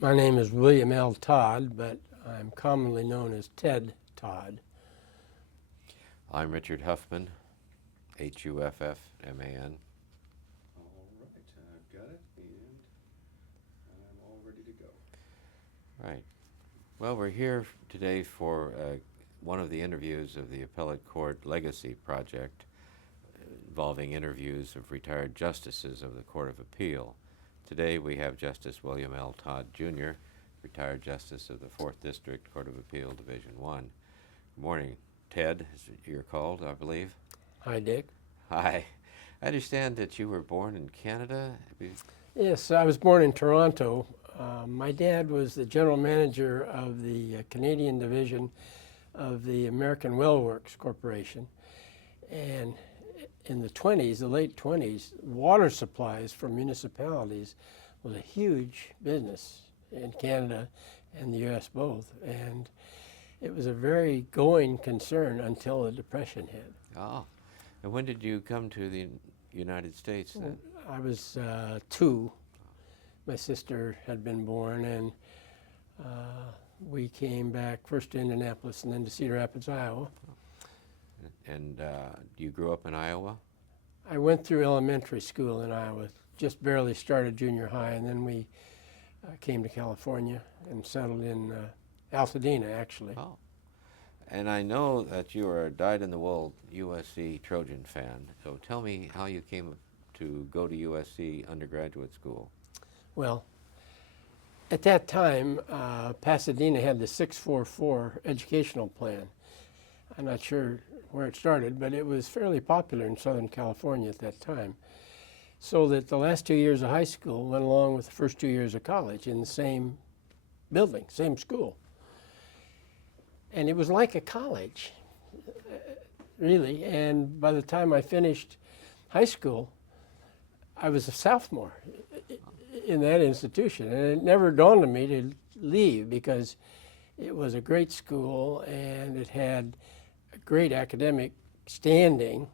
My name is William L. Todd, but I'm commonly known as Ted Todd. I'm Richard Huffman, Huffman. All right, I've got it, and I'm all ready to go. Right. Well, we're here today for one of the interviews of the Appellate Court Legacy Project involving interviews of retired justices of the Court of Appeal. Today we have Justice William L. Todd, Jr., retired justice of the 4th District Court of Appeal, Division 1. Good morning, Ted, as you're called, I believe. Hi, Dick. Hi. I understand that you were born in Canada. Yes, I was born in Toronto. My dad was the general manager of the Canadian division of the American Well Works Corporation. And in the 20s, the late 20s, water supplies for municipalities was a huge business in Canada and the U.S. both. And it was a very going concern until the Depression hit. Oh. And when did you come to the United States then? I was 2. My sister had been born, and we came back first to Indianapolis and then to Cedar Rapids, Iowa. And you grew up in Iowa? I went through elementary school in Iowa, just barely started junior high, and then we came to California and settled in Altadena, actually. Oh. And I know that you are a dyed-in-the-wool USC Trojan fan, so tell me how you came to go to USC undergraduate school. Well, at that time, Pasadena had the 644 educational plan. I'm not sure where it started, but it was fairly popular in Southern California at that time. So that the last 2 years of high school went along with the first 2 years of college in the same building, same school. And it was like a college, really. And by the time I finished high school, I was a sophomore in that institution. And it never dawned on me to leave because it was a great school and it had a great academic standing.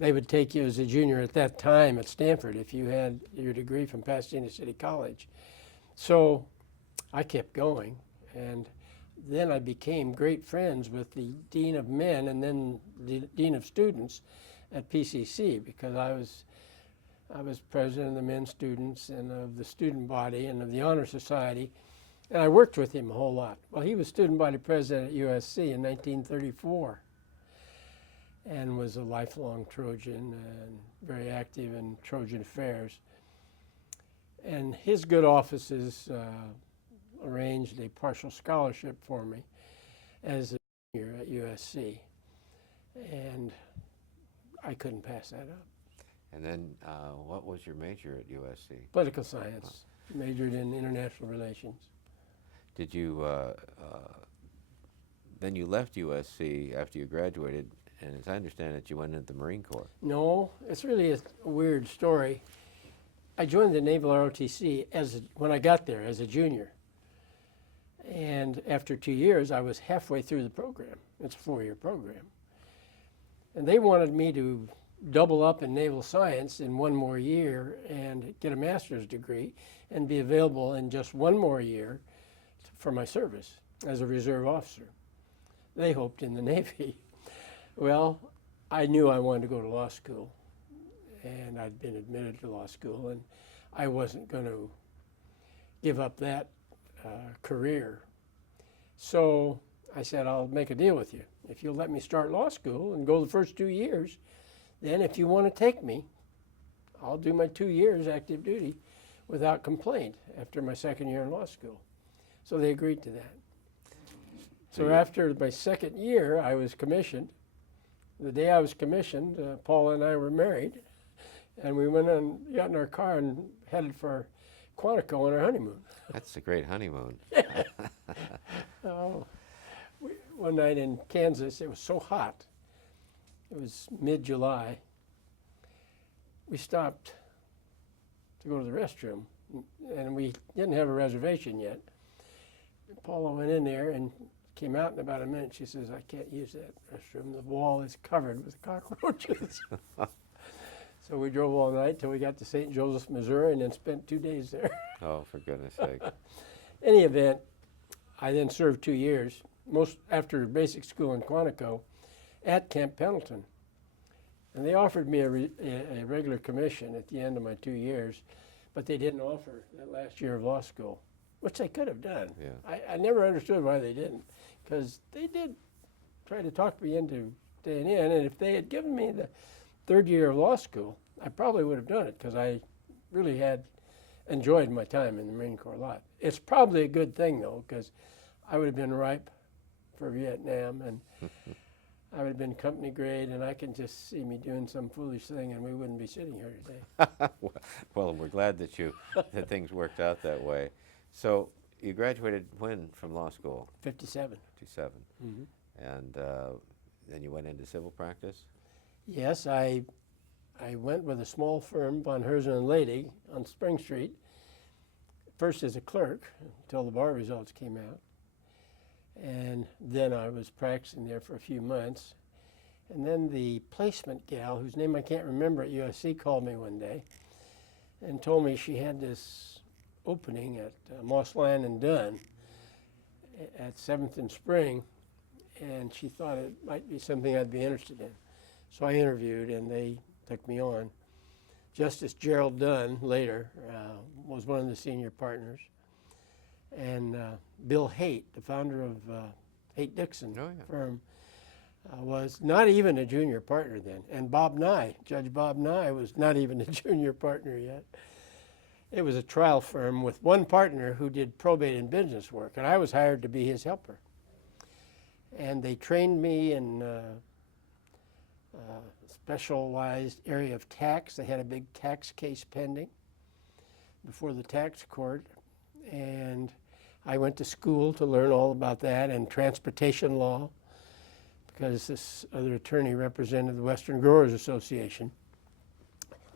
They would take you as a junior at that time at Stanford if you had your degree from Pasadena City College. So I kept going, and then I became great friends with the Dean of Men and then the Dean of Students at PCC because I was president of the men's students and of the student body and of the Honor Society, and I worked with him a whole lot. Well, he was student body president at USC in 1934 and was a lifelong Trojan and very active in Trojan affairs. And his good offices arranged a partial scholarship for me as a junior at USC, and I couldn't pass that up. And then what was your major at USC? Political science, majored in international relations. Did you, then you left USC after you graduated, and as I understand it, you went into the Marine Corps. No, it's really a weird story. I joined the Naval ROTC when I got there as a junior. And after 2 years, I was halfway through the program. It's a 4-year program. And they wanted me to double up in naval science in 1 more year and get a master's degree and be available in just 1 more year for my service as a reserve officer. They hoped in the Navy. Well, I knew I wanted to go to law school, and I'd been admitted to law school, and I wasn't going to give up that career. So I said, I'll make a deal with you. If you'll let me start law school and go the first 2 years, then if you want to take me, I'll do my 2 years active duty without complaint after my 2nd year in law school. So they agreed to that. So after my 2nd year, I was commissioned. The day I was commissioned, Paula and I were married, and we went and got in our car and headed for Quantico on our honeymoon. That's a great honeymoon. Oh, one night in Kansas, it was so hot. It was mid-July. We stopped to go to the restroom, and we didn't have a reservation yet. Paula went in there and came out in about a minute. She says, I can't use that restroom. The wall is covered with cockroaches. So we drove all night till we got to St. Joseph, Missouri, and then spent 2 days there. Oh, for goodness sake. Any event, I then served 2 years, most after basic school in Quantico, at Camp Pendleton. And they offered me a regular commission at the end of my 2 years, but they didn't offer that last year of law school, which they could have done. Yeah. I never understood why they didn't, because they did try to talk me into staying in, and if they had given me the 3rd year of law school, I probably would have done it, because I really had enjoyed my time in the Marine Corps a lot. It's probably a good thing, though, because I would have been ripe for Vietnam, and I would have been company grade, and I can just see me doing some foolish thing, and we wouldn't be sitting here today. Well, we're glad that that things worked out that way. So you graduated when from law school? 57. 57. Mm-hmm. And then you went into civil practice? Yes, I went with a small firm, Von Herzen and Lady, on Spring Street, first as a clerk until the bar results came out. And then I was practicing there for a few months. And then the placement gal, whose name I can't remember at USC, called me one day and told me she had this opening at Moss Land and Dunn at 7th and Spring, and she thought it might be something I'd be interested in. So I interviewed, and they took me on. Justice Gerald Dunn, later, was one of the senior partners. And Bill Haight, the founder of Haight-Dixon firm, was not even a junior partner then. And Bob Nye, Judge Bob Nye, was not even a junior partner yet. It was a trial firm with one partner who did probate and business work, and I was hired to be his helper. And they trained me in specialized area of tax. They had a big tax case pending before the tax court, and I went to school to learn all about that and transportation law, because this other attorney represented the Western Growers Association.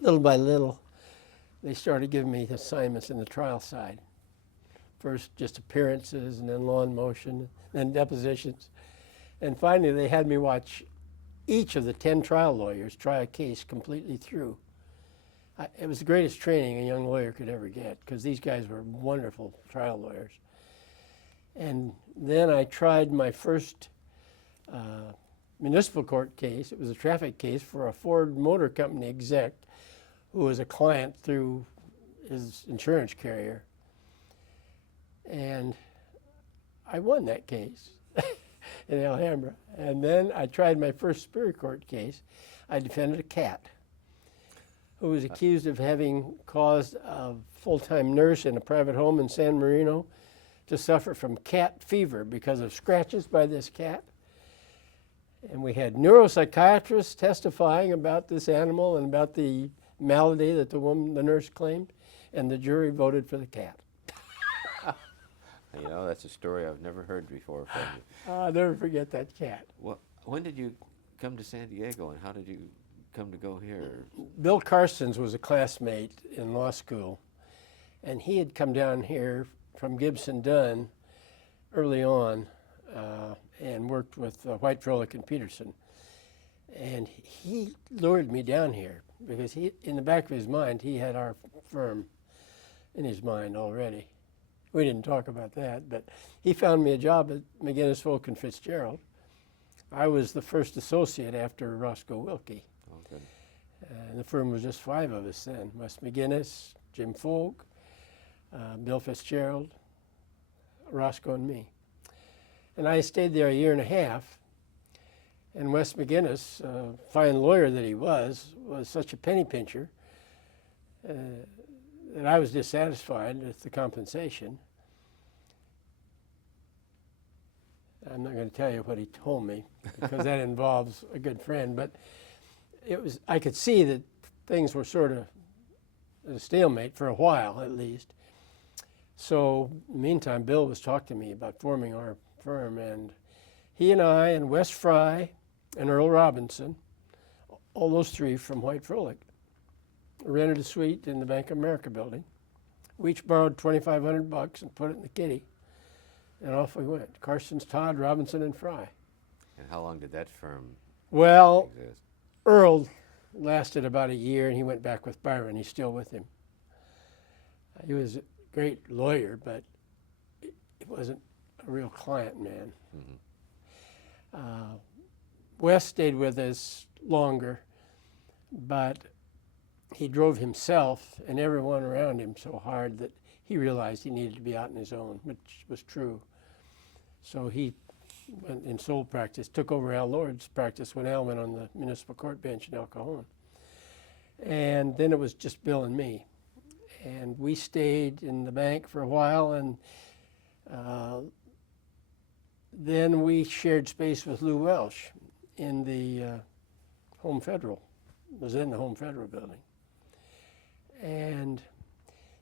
Little by little, they started giving me assignments in the trial side. First just appearances, and then law in motion, then depositions. And finally they had me watch each of the 10 trial lawyers try a case completely through. It was the greatest training a young lawyer could ever get, because these guys were wonderful trial lawyers. And then I tried my first municipal court case. It was a traffic case for a Ford Motor Company exec who was a client through his insurance carrier. And I won that case in Alhambra. And then I tried my first Superior Court case. I defended a cat who was accused of having caused a full-time nurse in a private home in San Marino to suffer from cat fever because of scratches by this cat. And we had neuropsychiatrists testifying about this animal and about the malady that the nurse claimed, and the jury voted for the cat. You know, that's a story I've never heard before from you. I'll never forget that cat. Well, when did you come to San Diego, and how did you come to go here? Bill Carstens was a classmate in law school, and he had come down here from Gibson Dunn early on and worked with White, Froelich, and Peterson. And he lured me down here because in the back of his mind, he had our firm in his mind already. We didn't talk about that, but he found me a job at McGinnis, Folk, and Fitzgerald. I was the first associate after Roscoe Wilkie. Oh, good. And the firm was just 5 of us then: Wes McGinnis, Jim Folk, Bill Fitzgerald, Roscoe, and me. And I stayed there a year and a half. And Wes McGinnis, fine lawyer that he was such a penny pincher that I was dissatisfied with the compensation. I'm not going to tell you what he told me, because that involves a good friend, but I could see that things were sort of at a stalemate for a while, at least. So, in the meantime, Bill was talking to me about forming our firm, and he and I and Wes Fry and Earl Robinson, all those 3 from White Froelich, rented a suite in the Bank of America building. We each borrowed $2,500 and put it in the kitty, and off we went. Carstens, Todd, Robinson, and Fry. And how long did that firm Well, exist? Earl lasted about a year, and he went back with Byron. He's still with him. He was a great lawyer, but he wasn't a real client man. Wes stayed with us longer, but he drove himself and everyone around him so hard that he realized he needed to be out on his own, which was true. So he went in sole practice, took over Al Lord's practice when Al went on the municipal court bench in El Cajon. And then it was just Bill and me. And we stayed in the bank for a while, and then we shared space with Lou Welsh in the Home Federal. It was in the Home Federal building. And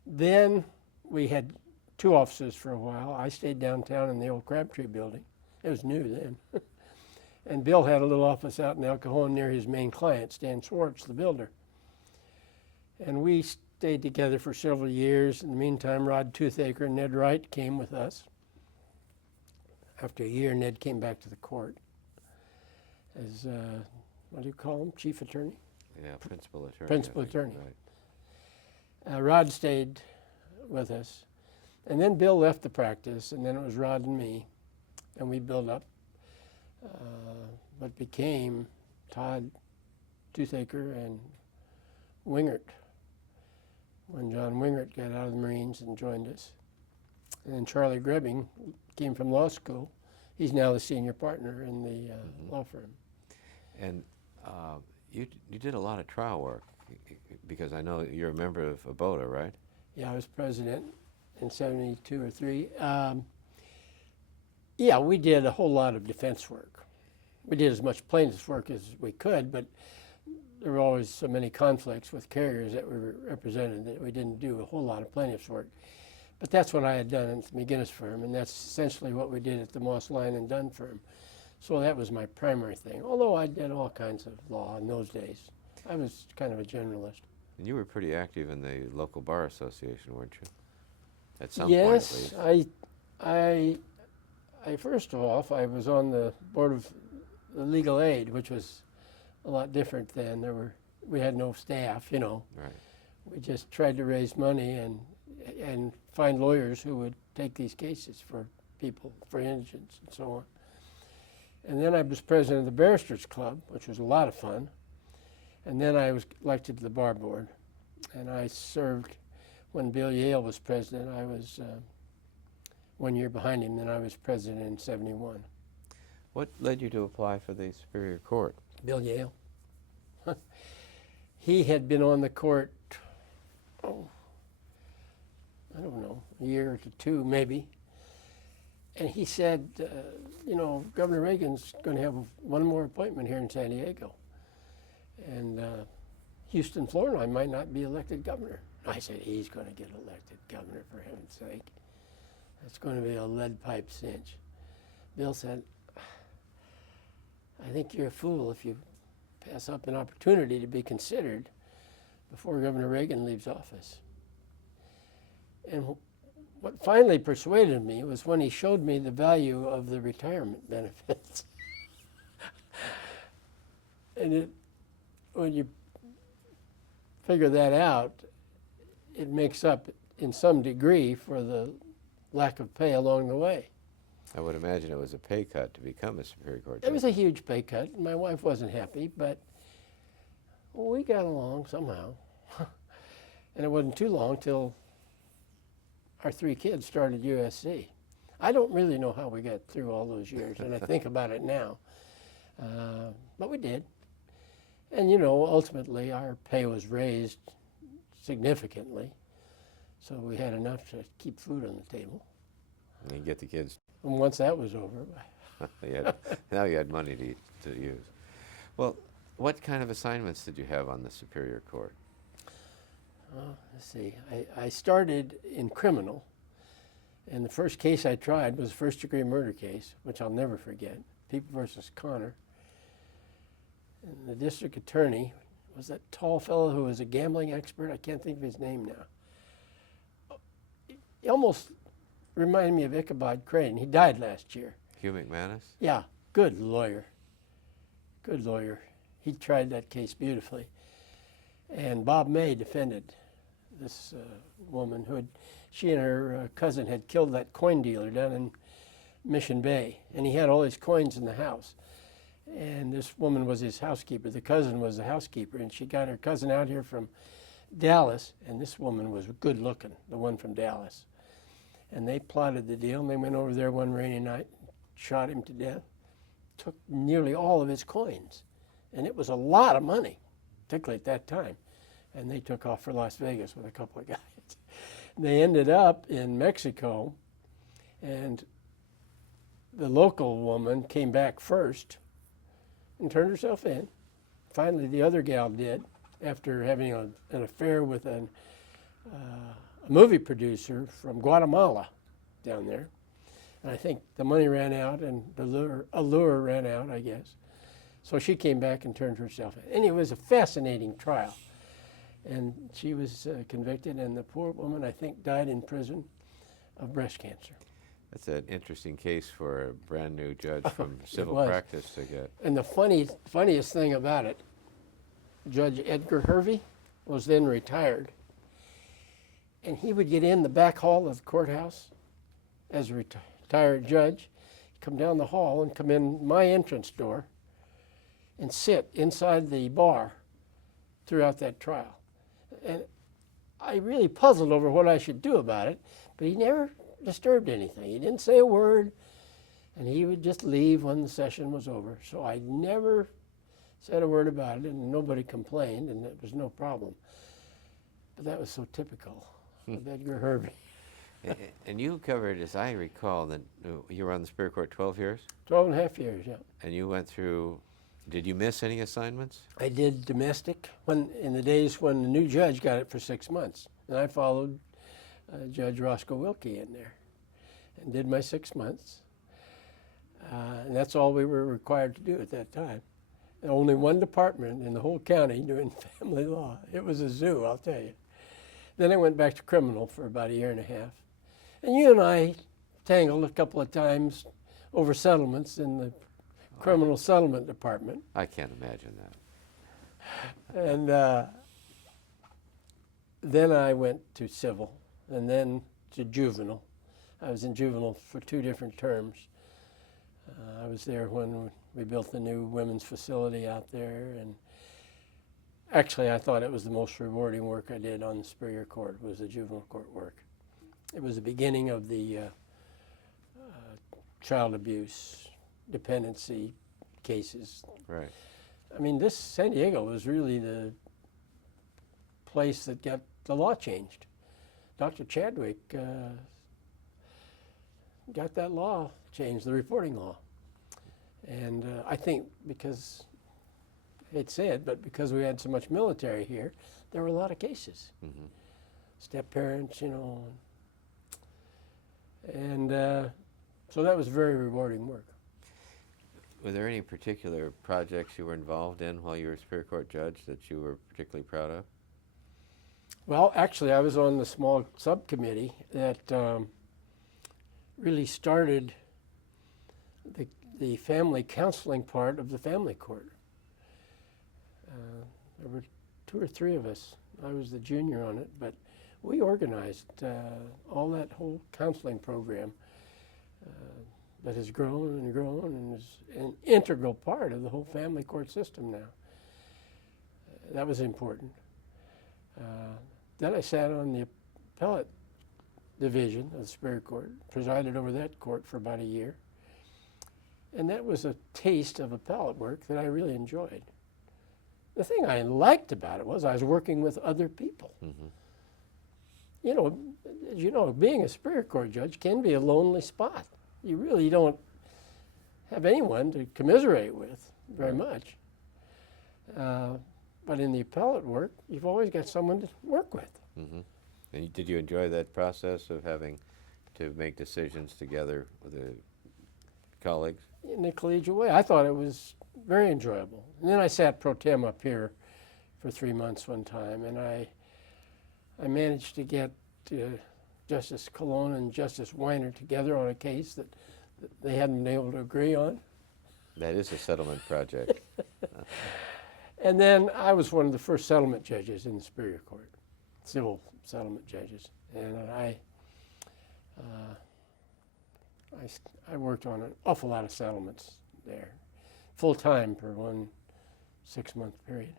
then we had two offices for a while. I stayed downtown in the old Crabtree building. It was new then. And Bill had a little office out in El Cajon near his main client, Stan Swartz, the builder. And we stayed together for several years. In the meantime, Rod Toothaker and Ned Wright came with us. After a year, Ned came back to the court as, what do you call him, chief attorney? Yeah, principal attorney. Principal I think, attorney. Right. Rod stayed with us. And then Bill left the practice, and then it was Rod and me. And we built up what became Todd, Toothaker, and Wingert when John Wingert got out of the Marines and joined us. And then Charlie Grebbing came from law school. He's now the senior partner in the law firm. And you did a lot of trial work, because I know you're a member of ABOTA, right? Yeah, I was president in 72 or 3. Yeah, we did a whole lot of defense work. We did as much plaintiff's work as we could, but there were always so many conflicts with carriers that we represented that we didn't do a whole lot of plaintiff's work. But that's what I had done at the McGinnis firm, and that's essentially what we did at the Moss, Lyon, and Dunn firm. So that was my primary thing, although I did all kinds of law in those days. I was kind of a generalist. And you were pretty active in the local bar association, weren't you? At some point, at least. Yes, I first of all, I was on the board of the legal aid, which was a lot different then. We had no staff, you know. Right. We just tried to raise money and find lawyers who would take these cases for people, for indigents and so on. And then I was president of the Barristers Club, which was a lot of fun. And then I was elected to the bar board. And I served when Bill Yale was president. I was 1 year behind him, then I was president in 71. What led you to apply for the Superior Court? Bill Yale. He had been on the court, I don't know, a year to two maybe. And he said, you know, Governor Reagan's going to have one more appointment here in San Diego. And Houston Flournoy might not be elected governor. I said, he's going to get elected governor, for heaven's sake. It's going to be a lead pipe cinch. Bill said, I think you're a fool if you pass up an opportunity to be considered before Governor Reagan leaves office. And what finally persuaded me was when he showed me the value of the retirement benefits. And when you figure that out, it makes up in some degree for the lack of pay along the way. I would imagine it was a pay cut to become a Superior Court judge. It was a huge pay cut. My wife wasn't happy, but we got along somehow. And it wasn't too long till our 3 kids started USC. I don't really know how we got through all those years, and I think about it now. But we did. And, you know, ultimately our pay was raised significantly, so we had enough to keep food on the table. And you get the kids. And once that was over, Now you had money to use. Well, what kind of assignments did you have on the Superior Court? let's see, I started in criminal, and the first case I tried was a first-degree murder case, which I'll never forget, People versus Connor. And the district attorney was that tall fellow who was a gambling expert. I can't think of his name now. He almost reminded me of Ichabod Crane. He died last year. Hugh McManus? Yeah, good lawyer. Good lawyer. He tried that case beautifully. And Bob May defended this woman she and her cousin had killed that coin dealer down in Mission Bay, and he had all his coins in the house. And this woman was his housekeeper. The cousin was the housekeeper, and she got her cousin out here from Dallas, and this woman was good looking, the one from Dallas. And they plotted the deal, and they went over there one rainy night, shot him to death, took nearly all of his coins. And it was a lot of money, particularly at that time. And they took off for Las Vegas with a couple of guys. They ended up in Mexico, and the local woman came back first and turned herself in. Finally, the other gal did, after having an affair with a movie producer from Guatemala down there. And I think the money ran out and the allure ran out, I guess. So she came back and turned herself in. And it was a fascinating trial. And she was convicted, and the poor woman, I think, died in prison of breast cancer. That's an interesting case for a brand new judge from civil was. practice to get. And the funniest thing about it, Judge Edgar Hervey was then retired. And he would get in the back hall of the courthouse as a retired judge, come down the hall and come in my entrance door and sit inside the bar throughout that trial. And I really puzzled over what I should do about it, but he never disturbed anything. He didn't say a word, and he would just leave when the session was over. So I never said a word about it, and nobody complained, and it was no problem. But that was so typical of Edgar Hervey. And you covered, as I recall, that you were on the Superior Court 12 years? 12 and a half years, yeah. And you went through, did you miss any assignments? I did domestic in the days when the new judge got it for 6 months. And I followed Judge Roscoe Wilkie in there and did my 6 months. And that's all we were required to do at that time. And only one department in the whole county doing family law. It was a zoo, I'll tell you. Then I went back to criminal for about a year and a half. And you and I tangled a couple of times over settlements in the criminal settlement department. I can't imagine that. And then I went to civil and then to juvenile. I was in juvenile for 2 different terms. I was there when we built the new women's facility out there, and actually I thought it was the most rewarding work I did on the Superior Court, was the juvenile court work. It was the beginning of the child abuse, dependency cases. Right. I mean, San Diego was really the place that got the law changed. Dr. Chadwick got that law changed, the reporting law. And I think because, I hate to say it, but because we had so much military here, there were a lot of cases. Mm-hmm. Step parents, you know. And so that was very rewarding work. Were there any particular projects you were involved in while you were Superior Court judge that you were particularly proud of? Well, actually, I was on the small subcommittee that really started the family counseling part of the family court. There were 2 or 3 of us. I was the junior on it, but we organized all that whole counseling program that has grown and grown and is an integral part of the whole family court system now. That was important. Then I sat on the Appellate Division of the Superior Court, presided over that court for about a year. And that was a taste of appellate work that I really enjoyed. The thing I liked about it was I was working with other people. Mm-hmm. You know, as you know, being a Superior Court judge can be a lonely spot. You really don't have anyone to commiserate with very much. But in the appellate work, you've always got someone to work with. Mm-hmm. And did you enjoy that process of having to make decisions together with the colleagues? In a collegial way. I thought it was very enjoyable. And then I sat pro tem up here for 3 months one time, and I managed to get Justice Colon and Justice Weiner together on a case that they hadn't been able to agree on. That is a settlement project. And then I was one of the first settlement judges in the Superior Court, civil settlement judges. And I worked on an awful lot of settlements there, full time for one 6-month period.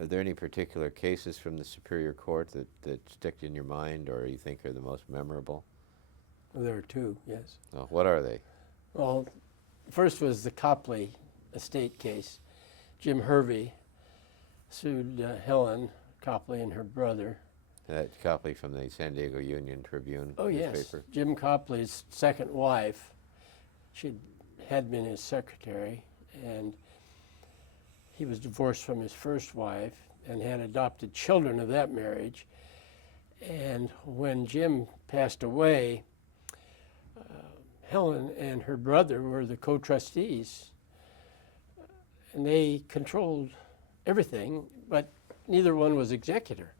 Are there any particular cases from the Superior Court that stick in your mind or you think are the most memorable? Well, there are two, yes. What are they? Well, first was the Copley estate case. Jim Hervey sued Helen Copley and her brother. That Copley from the San Diego Union Tribune Oh, yes. newspaper. Jim Copley's second wife, she had been his secretary, and he was divorced from his first wife and had adopted children of that marriage. And when Jim passed away, Helen and her brother were the co-trustees, and they controlled everything, but neither one was executor.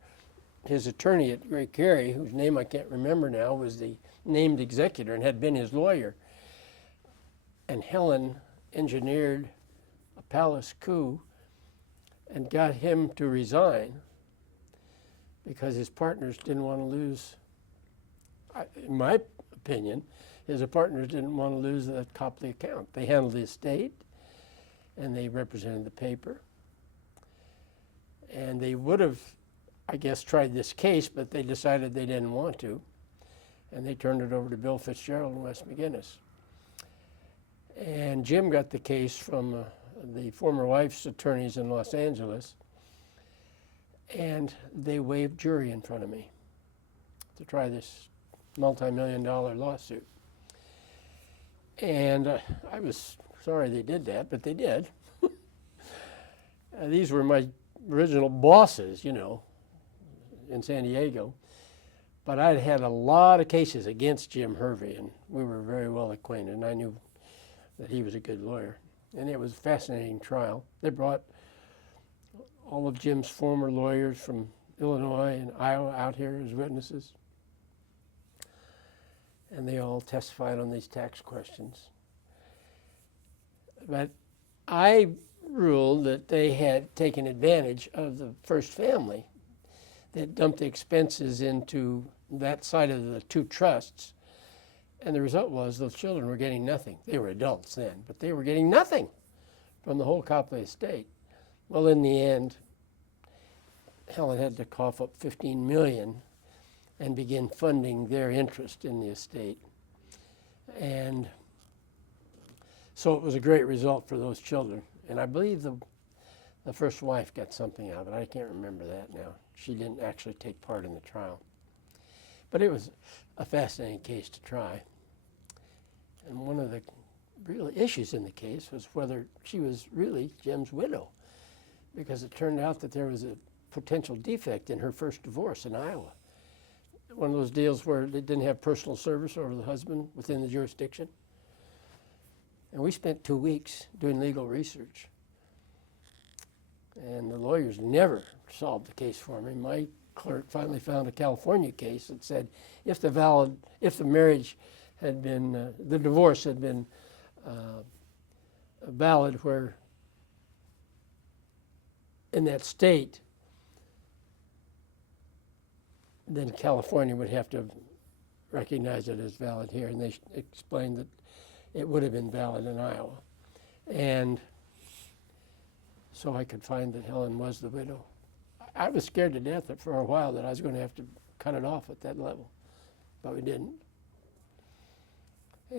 His attorney at Great Carey, whose name I can't remember now, was the named executor and had been his lawyer. And Helen engineered a palace coup and got him to resign because his partners didn't want to lose, in my opinion, his partners didn't want to lose the Copley account. They handled the estate, and they represented the paper. And they would have, I guess, tried this case, but they decided they didn't want to, and they turned it over to Bill Fitzgerald and Wes McGinnis. And Jim got the case from the former wife's attorneys in Los Angeles, and they waived jury in front of me to try this multi-million-dollar lawsuit. And I was sorry they did that, but they did. These were my original bosses, you know, in San Diego. But I'd had a lot of cases against Jim Hervey, and we were very well acquainted, and I knew that he was a good lawyer. And it was a fascinating trial. They brought all of Jim's former lawyers from Illinois and Iowa out here as witnesses. And they all testified on these tax questions. But I ruled that they had taken advantage of the first family that dumped the expenses into that side of the two trusts. And the result was those children were getting nothing. They were adults then, but they were getting nothing from the whole Copley estate. Well, in the end, Helen had to cough up $15 million and begin funding their interest in the estate. And so it was a great result for those children. And I believe the first wife got something out of it. I can't remember that now. She didn't actually take part in the trial. But it was a fascinating case to try. And one of the real issues in the case was whether she was really Jim's widow, because it turned out that there was a potential defect in her first divorce in Iowa. One of those deals where they didn't have personal service over the husband within the jurisdiction. And we spent 2 weeks doing legal research. And the lawyers never solved the case for me. My clerk finally found a California case that said if the marriage had been, the divorce had been valid where in that state, then California would have to recognize it as valid here. And they explained that it would have been valid in Iowa. And so I could find that Helen was the widow. I was scared to death that for a while that I was going to have to cut it off at that level, but we didn't.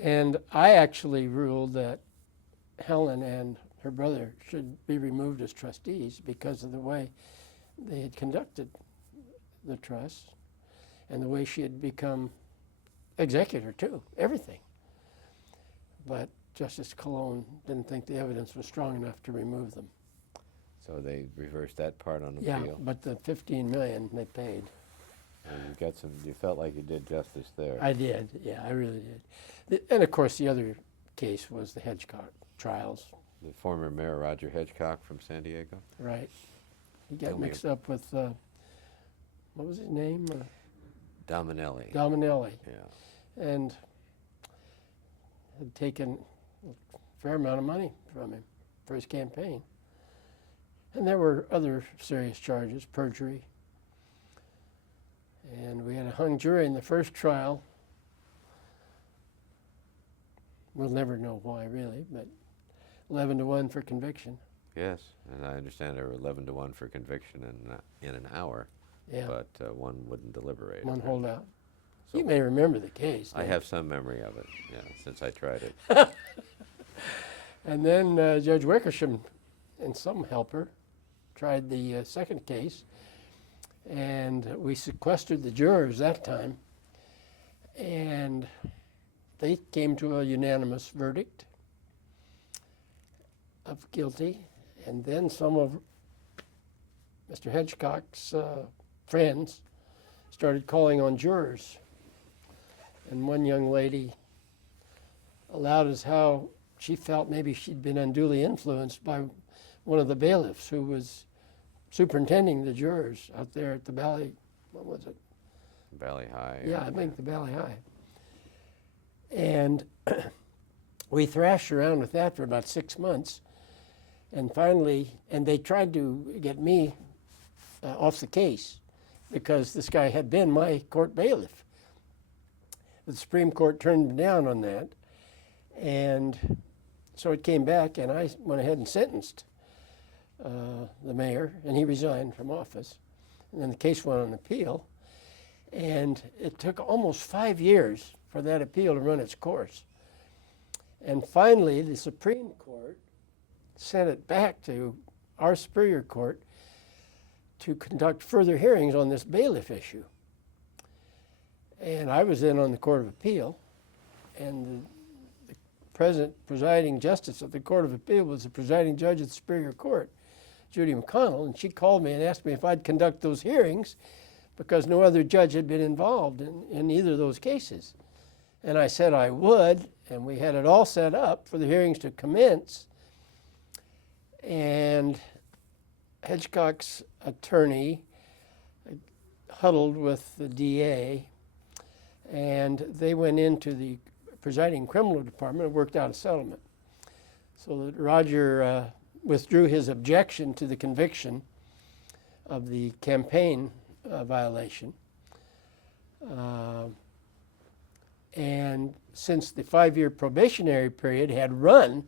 And I actually ruled that Helen and her brother should be removed as trustees because of the way they had conducted the trust and the way she had become executor too, everything. But Justice Colon didn't think the evidence was strong enough to remove them. So they reversed that part on appeal. Yeah, but the $15 million they paid. And you felt like you did justice there. I did, yeah, I really did. And of course the other case was the Hedgecock trials. The former Mayor Roger Hedgecock from San Diego? Right. He Tell got me mixed up with, what was his name? Dominelli. Dominelli. Yeah. And had taken a fair amount of money from him for his campaign. And there were other serious charges, perjury. And we had a hung jury in the first trial. We'll never know why, really, but 11-1 for conviction. Yes, and I understand there were 11-1 for conviction in an hour, Yeah, but one wouldn't deliberate. one apparently. holdout. So You may remember the case. I don't have some memory of it, yeah, since I tried it. And then Judge Wickersham and some helper tried the second case, and we sequestered the jurors that time, and they came to a unanimous verdict of guilty. And then some of Mr. Hedgecock's friends started calling on jurors. And one young lady allowed us how she felt maybe she'd been unduly influenced by one of the bailiffs who was superintending the jurors out there at the Valley, what was it? Valley High. Yeah, I think the Valley High. And we thrashed around with that for about 6 months. And finally, and they tried to get me off the case because this guy had been my court bailiff. The Supreme Court turned him down on that. And so it came back, and I went ahead and sentenced the mayor, and he resigned from office. And then the case went on appeal. And it took almost 5 years for that appeal to run its course. And finally, the Supreme Court sent it back to our Superior Court to conduct further hearings on this bailiff issue. And I was in on the Court of Appeal, and the present presiding justice of the Court of Appeal was the presiding judge of the Superior Court, Judy McConnell, and she called me and asked me if I'd conduct those hearings because no other judge had been involved in either of those cases. And I said I would, and we had it all set up for the hearings to commence. And Hedgecock's attorney huddled with the DA, and they went into the presiding criminal department and worked out a settlement. So that Roger withdrew his objection to the conviction of the campaign violation. And since the 5-year probationary period had run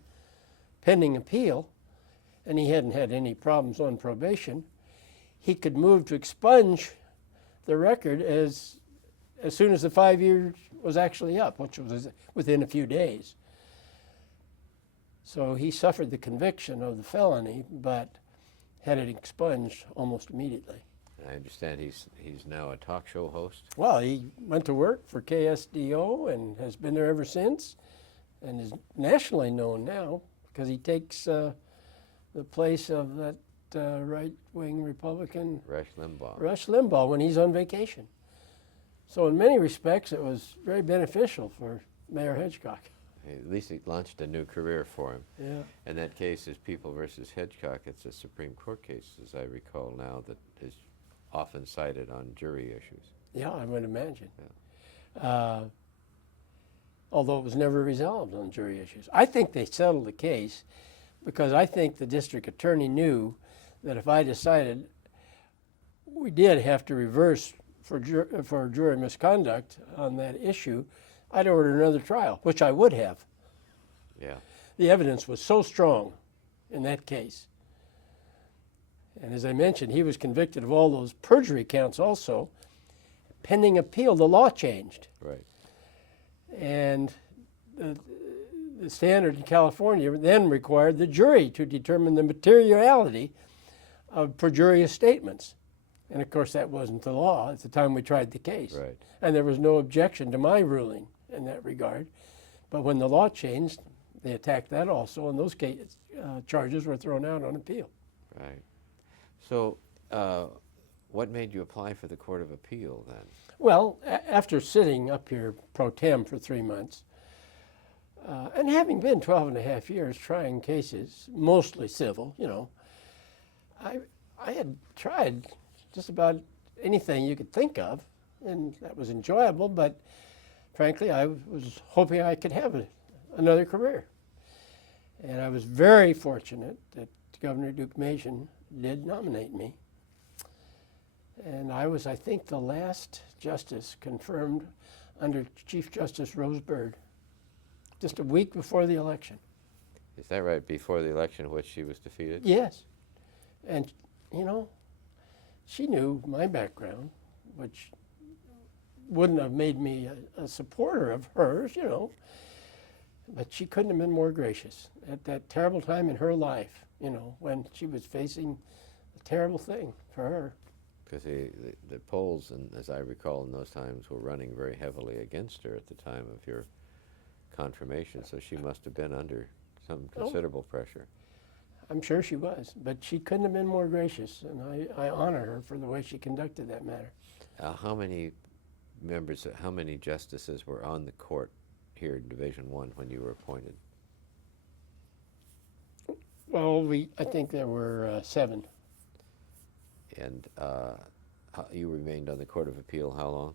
pending appeal, and he hadn't had any problems on probation, he could move to expunge the record as soon as the 5 years was actually up, which was within a few days. So he suffered the conviction of the felony, but had it expunged almost immediately. I understand he's now a talk show host. Well, he went to work for KSDO and has been there ever since, and is nationally known now because he takes the place of that right-wing Republican Rush Limbaugh. Rush Limbaugh when he's on vacation. So in many respects, it was very beneficial for Mayor Hedgecock. At least it launched a new career for him. Yeah. And that case is People versus Hedgecock. It's a Supreme Court case, as I recall now, that is often cited on jury issues. Yeah, I would imagine. Although it was never resolved on jury issues. I think they settled the case because I think the district attorney knew that if I decided we did have to reverse for jury misconduct on that issue, I'd order another trial, which I would have. Yeah. The evidence was so strong in that case. And as I mentioned, he was convicted of all those perjury counts also. Pending appeal, the law changed. Right. And the standard in California then required the jury to determine the materiality of perjurious statements. And of course, that wasn't the law at the time we tried the case. Right. And there was no objection to my ruling in that regard. But when the law changed, they attacked that also, and those charges were thrown out on appeal. Right. So what made you apply for the Court of Appeal then? Well, after sitting up here pro tem for 3 months, and having been 12 and a half years trying cases, mostly civil, I had tried just about anything you could think of, and that was enjoyable, but frankly, I was hoping I could have another career. And I was very fortunate that Governor Duke Mason did nominate me. And I was, I think, the last justice confirmed under Chief Justice Rose Bird, just a week before the election. Is that right? Before the election in which she was defeated? Yes. And, you know, she knew my background, which wouldn't have made me a supporter of hers, you know, but she couldn't have been more gracious at that terrible time in her life, you know, when she was facing a terrible thing for her. Because the polls, and as I recall in those times, were running very heavily against her at the time of your confirmation, so she must have been under some considerable pressure. I'm sure she was, but she couldn't have been more gracious, and I honor her for the way she conducted that matter. How many members, how many justices were on the court here in Division I when you were appointed? Well, I think there were 7. And you remained on the Court of Appeal how long?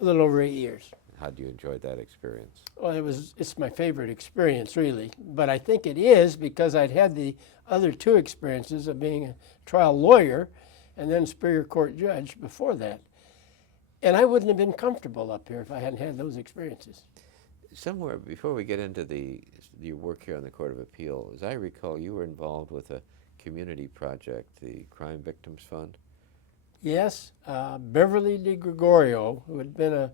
A little over 8 years. How do you enjoy that experience? Well, it's my favorite experience, really. But I think it is because I'd had the other 2 experiences of being a trial lawyer and then Superior Court judge before that. And I wouldn't have been comfortable up here if I hadn't had those experiences. Somewhere, before we get into your work here on the Court of Appeal, as I recall, you were involved with a community project, the Crime Victims Fund? Yes, Beverly DeGregorio, who had been a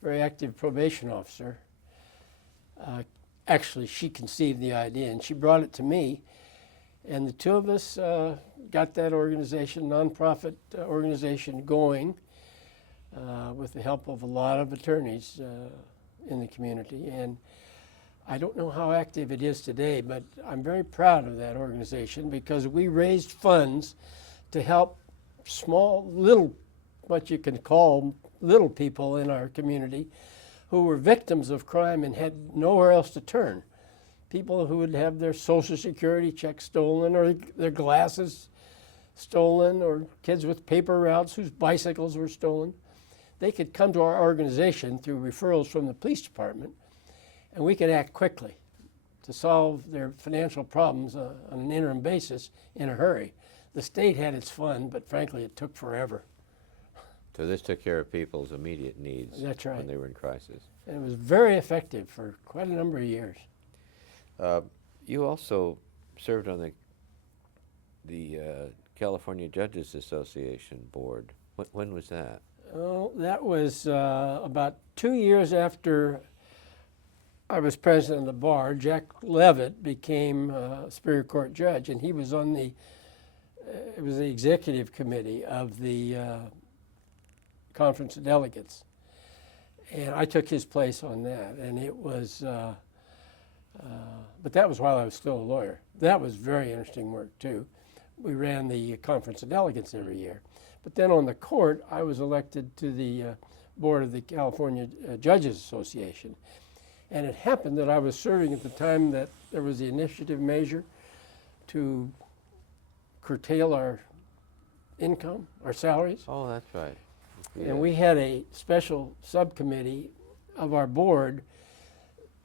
very active probation officer, actually she conceived the idea and she brought it to me, and the 2 of us got that organization, nonprofit organization, going with the help of a lot of attorneys in the community. And I don't know how active it is today, but I'm very proud of that organization because we raised funds to help small, little, what you can call little people in our community who were victims of crime and had nowhere else to turn. People who would have their Social Security check stolen or their glasses stolen, or kids with paper routes whose bicycles were stolen. They could come to our organization through referrals from the police department, and we could act quickly to solve their financial problems on an interim basis in a hurry. The state had its fund, but frankly, it took forever. So this took care of people's immediate needs. That's right. When they were in crisis. And it was very effective for quite a number of years. You also served on the California Judges Association board. When was that? Well, that was about 2 years after I was president of the bar. Jack Levitt became Superior Court judge, and he was on the executive committee of the Conference of Delegates. And I took his place on that, and it was, but that was while I was still a lawyer. That was very interesting work, too. We ran the Conference of Delegates every year. But then on the court, I was elected to the board of the California Judges Association. And it happened that I was serving at the time that there was the initiative measure to curtail our income, our salaries. Oh, that's right. Yeah. And we had a special subcommittee of our board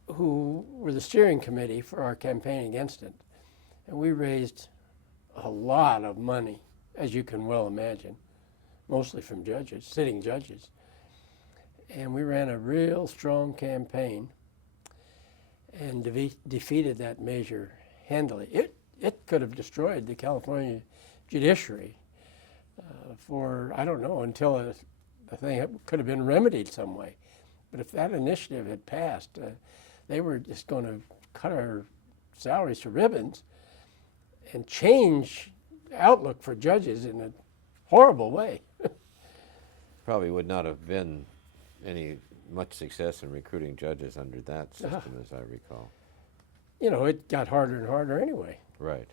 who were the steering committee for our campaign against it. And we raised a lot of money, as you can well imagine, mostly from judges, sitting judges. And we ran a real strong campaign and defeated that measure handily. It could have destroyed the California judiciary for, I don't know, until the thing could have been remedied some way. But if that initiative had passed, they were just going to cut our salaries to ribbons and change outlook for judges in a horrible way. Probably would not have been any much success in recruiting judges under that system, as I recall. You know, it got harder and harder anyway. Right.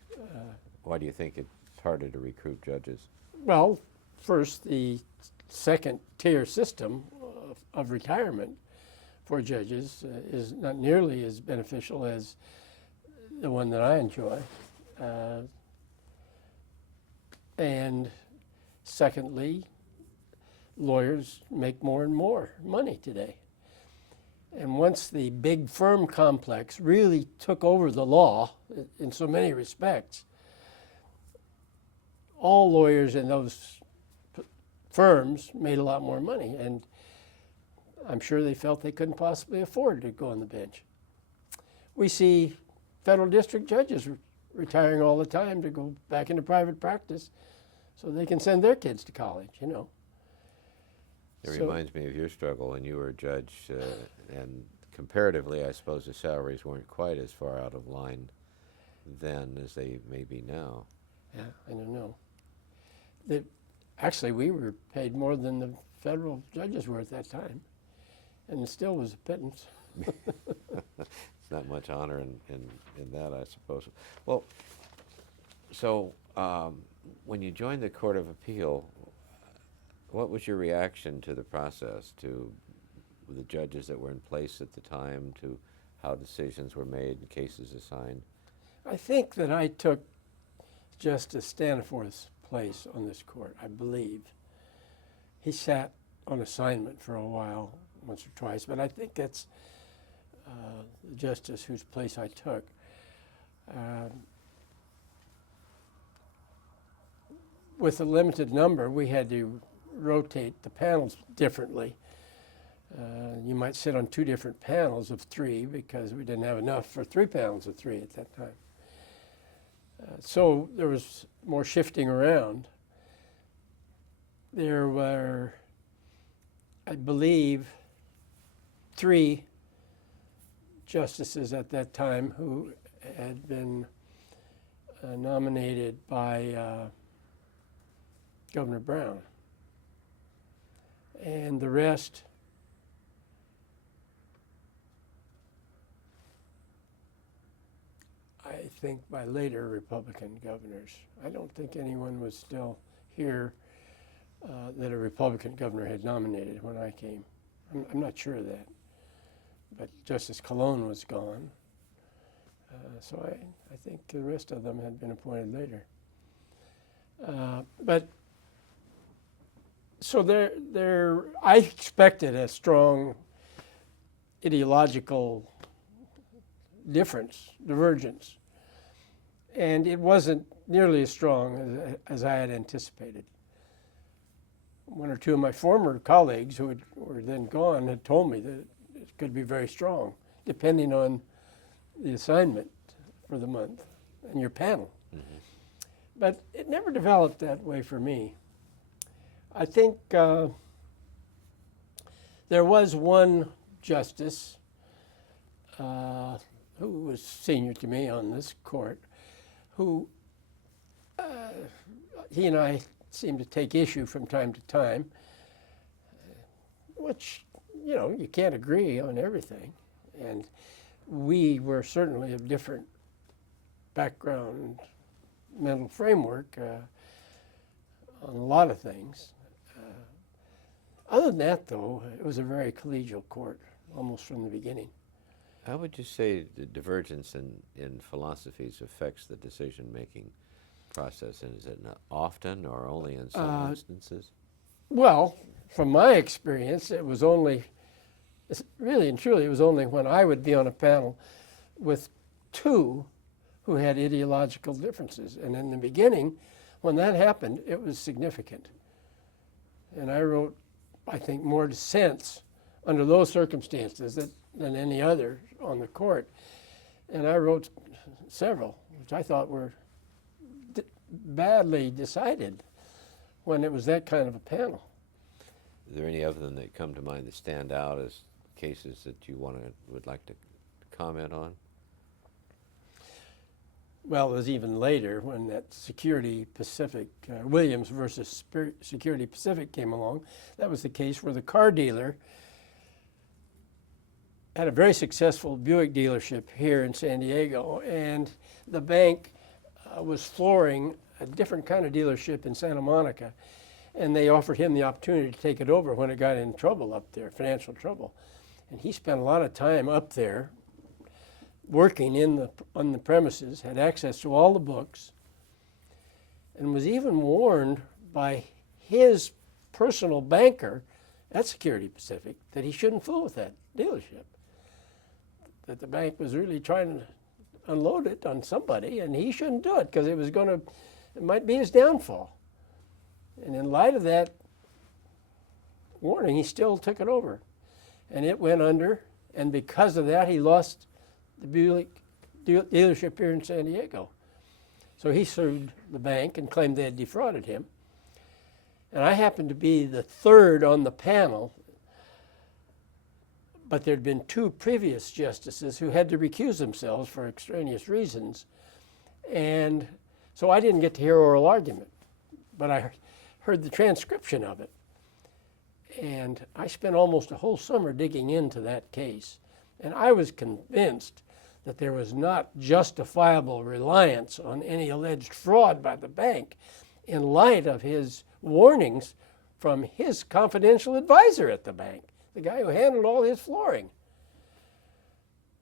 Why do you think it's harder to recruit judges? Well, first, the second-tier system of retirement for judges is not nearly as beneficial as the one that I enjoy. And secondly, lawyers make more and more money today. And once the big firm complex really took over the law in so many respects, all lawyers in those firms made a lot more money, and I'm sure they felt they couldn't possibly afford to go on the bench. We see federal district judges retiring all the time to go back into private practice so they can send their kids to college, you know. It So- reminds me of your struggle when you were a judge, and comparatively, I suppose the salaries weren't quite as far out of line then as they may be now. Yeah, I don't know. Actually, we were paid more than the federal judges were at that time, and it still was a pittance. It's not much honor in that, I suppose. Well, so when you joined the Court of Appeal, what was your reaction to the process, to the judges that were in place at the time, to how decisions were made and cases assigned? I think that I took Justice Staniforth's place on this court, I believe. He sat on assignment for a while, once or twice, but I think that's the justice whose place I took. With a limited number, we had to rotate the panels differently. You might sit on 2 different panels of 3 because we didn't have enough for 3 panels of 3 at that time. So there was more shifting around. There were, I believe, 3 justices at that time who had been nominated by Governor Brown. And the rest I think by later Republican governors. I don't think anyone was still here that a Republican governor had nominated when I came. I'm not sure of that. But Justice Cologne was gone. So I think the rest of them had been appointed later. So I expected a strong ideological divergence. And it wasn't nearly as strong as I had anticipated. 1 or 2 of my former colleagues who were then gone had told me that it could be very strong, depending on the assignment for the month and your panel. Mm-hmm. But it never developed that way for me. I think there was one justice who was senior to me on this court, who he and I seemed to take issue from time to time, which, you know, you can't agree on everything. And we were certainly of different background, mental framework on a lot of things. Other than that, though, it was a very collegial court, almost from the beginning. How would you say the divergence in philosophies affects the decision-making process? And is it not often or only in some instances? Well, from my experience, it was only, really and truly, it was only when I would be on a panel with 2 who had ideological differences. And in the beginning, when that happened, it was significant. And I wrote, I think, more dissents under those circumstances than any other on the court. And I wrote several, which I thought were badly decided when it was that kind of a panel. Is there any of them that come to mind that stand out as cases that you would like to comment on? Well, it was even later when that Security Pacific, Williams versus Security Pacific came along. That was the case where the car dealer had a very successful Buick dealership here in San Diego, and the bank was flooring a different kind of dealership in Santa Monica, and they offered him the opportunity to take it over when it got in trouble up there, financial trouble. And he spent a lot of time up there working on the premises, had access to all the books, and was even warned by his personal banker at Security Pacific that he shouldn't fool with that dealership, that the bank was really trying to unload it on somebody, and he shouldn't do it because it was going to it might be his downfall. And in light of that warning, he still took it over. And it went under, and because of that, he lost the Buick dealership here in San Diego. So he sued the bank and claimed they had defrauded him. And I happened to be the third on the panel, but there'd been two previous justices who had to recuse themselves for extraneous reasons. And so I didn't get to hear oral argument, but I heard the transcription of it. And I spent almost a whole summer digging into that case. And I was convinced that there was not justifiable reliance on any alleged fraud by the bank in light of his warnings from his confidential advisor at the bank, the guy who handled all his flooring.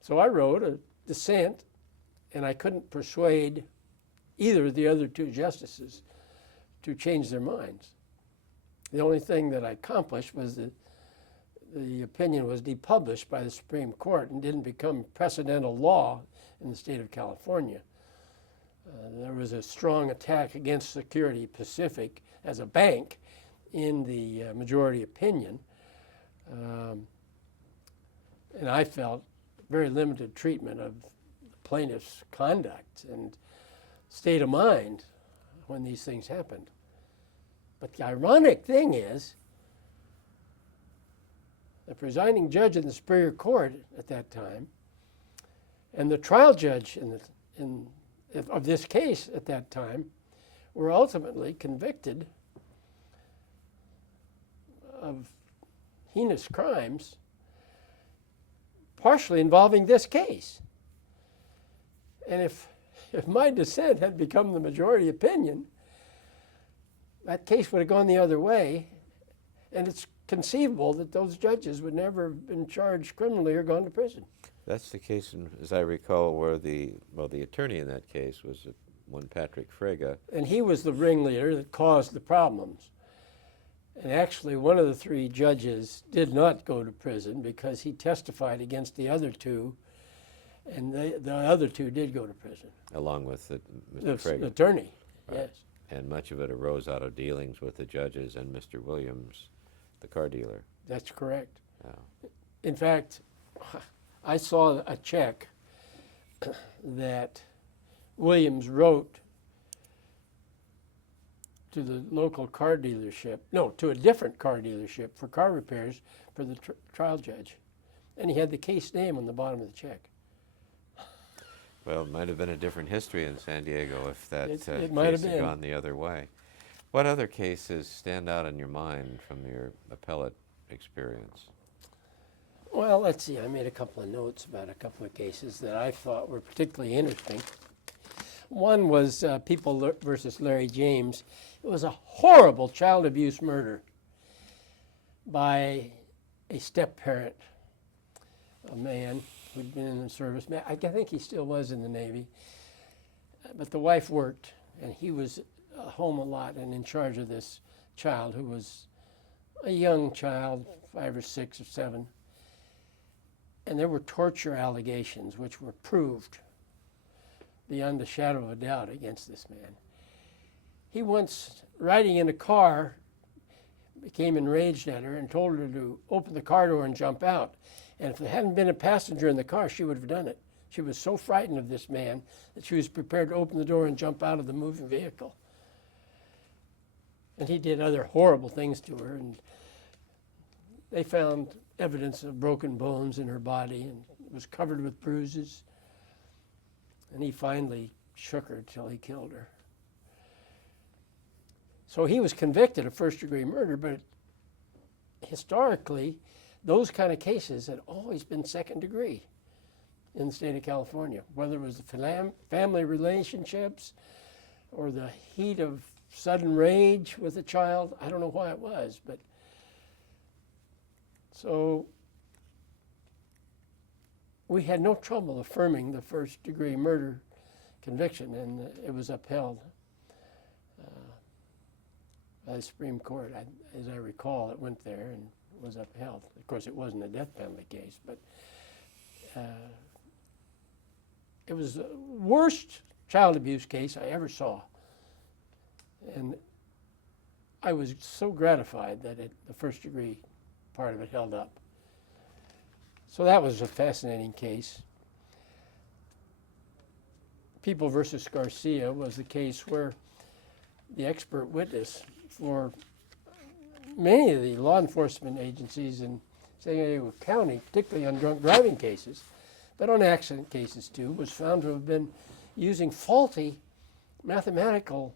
So I wrote a dissent, and I couldn't persuade either of the other two justices to change their minds. The only thing that I accomplished was that the opinion was depublished by the Supreme Court and didn't become precedental law in the state of California. There was a strong attack against Security Pacific as a bank in the majority opinion. And I felt very limited treatment of the plaintiff's conduct and state of mind when these things happened. But the ironic thing is, the presiding judge in the Superior Court at that time and the trial judge of this case at that time were ultimately convicted of heinous crimes, partially involving this case. And if my dissent had become the majority opinion, that case would have gone the other way, and it's conceivable that those judges would never have been charged criminally or gone to prison. That's the case, as I recall, where the attorney in that case was one Patrick Frega. And he was the ringleader that caused the problems. And actually, one of the three judges did not go to prison because he testified against the other two, and the other two did go to prison. Along with Mr. The Frega. attorney, Right. yes. And much of it arose out of dealings with the judges and Mr. Williams, the car dealer. That's correct. Yeah. In fact, I saw a check that Williams wrote to the local car dealership, no, to a different car dealership for car repairs for the trial judge. And he had the case name on the bottom of the check. Well, it might have been a different history in San Diego if that It might have case had been. gone the other way. What other cases stand out in your mind from your appellate experience? Well, let's see. I made a couple of notes about a couple of cases that I thought were particularly interesting. One was People versus Larry James. It was a horrible child abuse murder by a step-parent, a man who'd been in the service. I think he still was in the Navy. But the wife worked, and he was home a lot and in charge of this child who was a young child, 5 or 6 or 7. And there were torture allegations which were proved beyond a shadow of a doubt against this man. He once, riding in a car, became enraged at her and told her to open the car door and jump out. And if there hadn't been a passenger in the car, she would have done it. She was so frightened of this man that she was prepared to open the door and jump out of the moving vehicle. And he did other horrible things to her, and they found evidence of broken bones in her body, and it was covered with bruises. And he finally shook her till he killed her. So he was convicted of first-degree murder, but historically, those kind of cases had always been second degree in the state of California, whether it was the family relationships or the heat of sudden rage with a child. I don't know why it was, but so we had no trouble affirming the first-degree murder conviction, and it was upheld by the Supreme Court. As I recall, it went there and was upheld. Of course, it wasn't a death penalty case, but it was the worst child abuse case I ever saw And I was so gratified that the first degree part of it held up. So that was a fascinating case. People versus Garcia was the case where the expert witness for many of the law enforcement agencies in San Diego County, particularly on drunk driving cases, but on accident cases too, was found to have been using faulty mathematical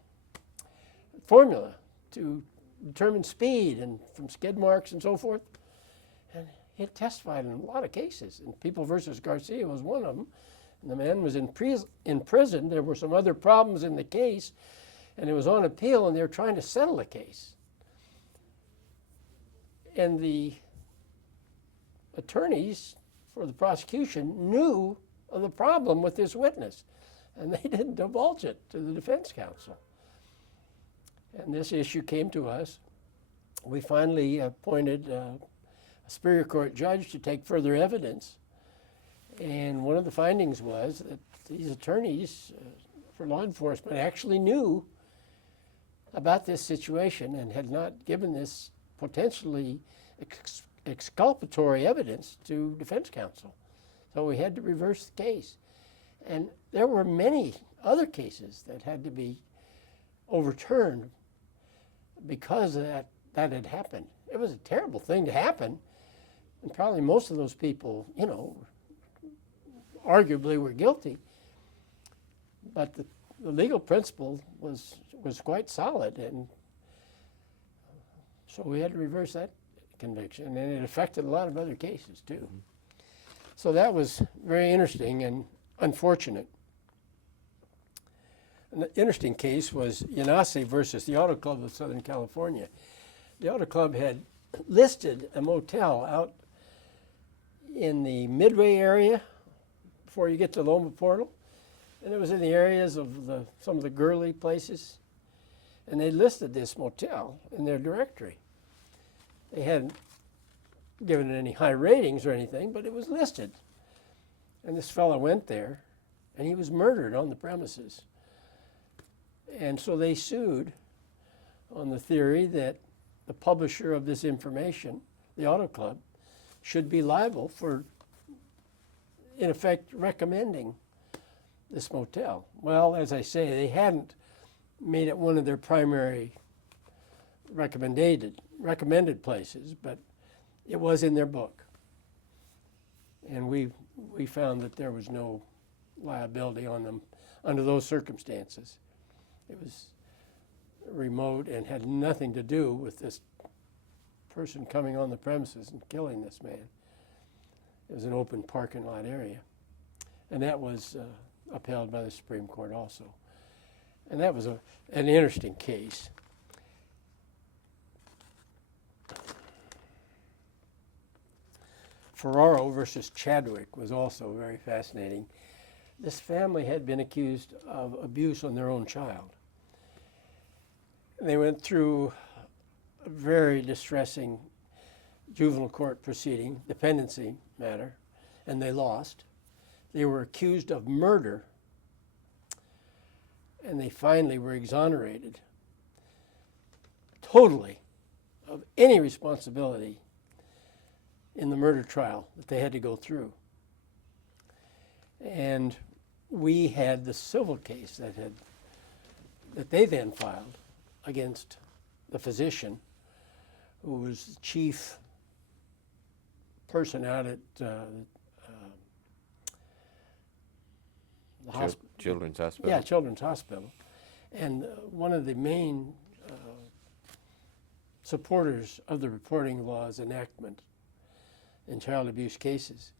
formula to determine speed and from skid marks and so forth. And he had testified in a lot of cases, and People versus Garcia was one of them. And the man was in prison. There were some other problems in the case, and it was on appeal, and they were trying to settle the case. And the attorneys for the prosecution knew of the problem with this witness, and they didn't divulge it to the defense counsel. And this issue came to us. We finally appointed a Superior Court judge to take further evidence. And one of the findings was that these attorneys for law enforcement actually knew about this situation and had not given this potentially exculpatory evidence to defense counsel. So we had to reverse the case. And there were many other cases that had to be overturned because of that had happened. It was a terrible thing to happen. And probably most of those people, arguably were guilty. But the legal principle was quite solid. And so we had to reverse that conviction. And it affected a lot of other cases too. Mm-hmm. So that was very interesting and unfortunate. An interesting case was Yanasi versus the Auto Club of Southern California. The Auto Club had listed a motel out in the Midway area before you get to Loma Portal. And it was in the areas of some of the girly places. And they listed this motel in their directory. They hadn't given it any high ratings or anything, but it was listed. And this fellow went there, and he was murdered on the premises. And so they sued on the theory that the publisher of this information, the Auto Club, should be liable for, in effect, recommending this motel. Well, as I say, they hadn't made it one of their primary recommended places, but it was in their book. And we found that there was no liability on them under those circumstances. It was remote and had nothing to do with this person coming on the premises and killing this man. It was an open parking lot area. And that was upheld by the Supreme Court also. And that was an interesting case. Ferraro versus Chadwick was also very fascinating. This family had been accused of abuse on their own child. They went through a very distressing juvenile court proceeding, dependency matter, and they lost. They were accused of murder, and they finally were exonerated totally of any responsibility in the murder trial that they had to go through. And we had the civil case that they then filed against the physician who was the chief person out at the hospital. Children's Hospital? Yeah, Children's Hospital. And one of the main supporters of the reporting law's enactment in child abuse cases.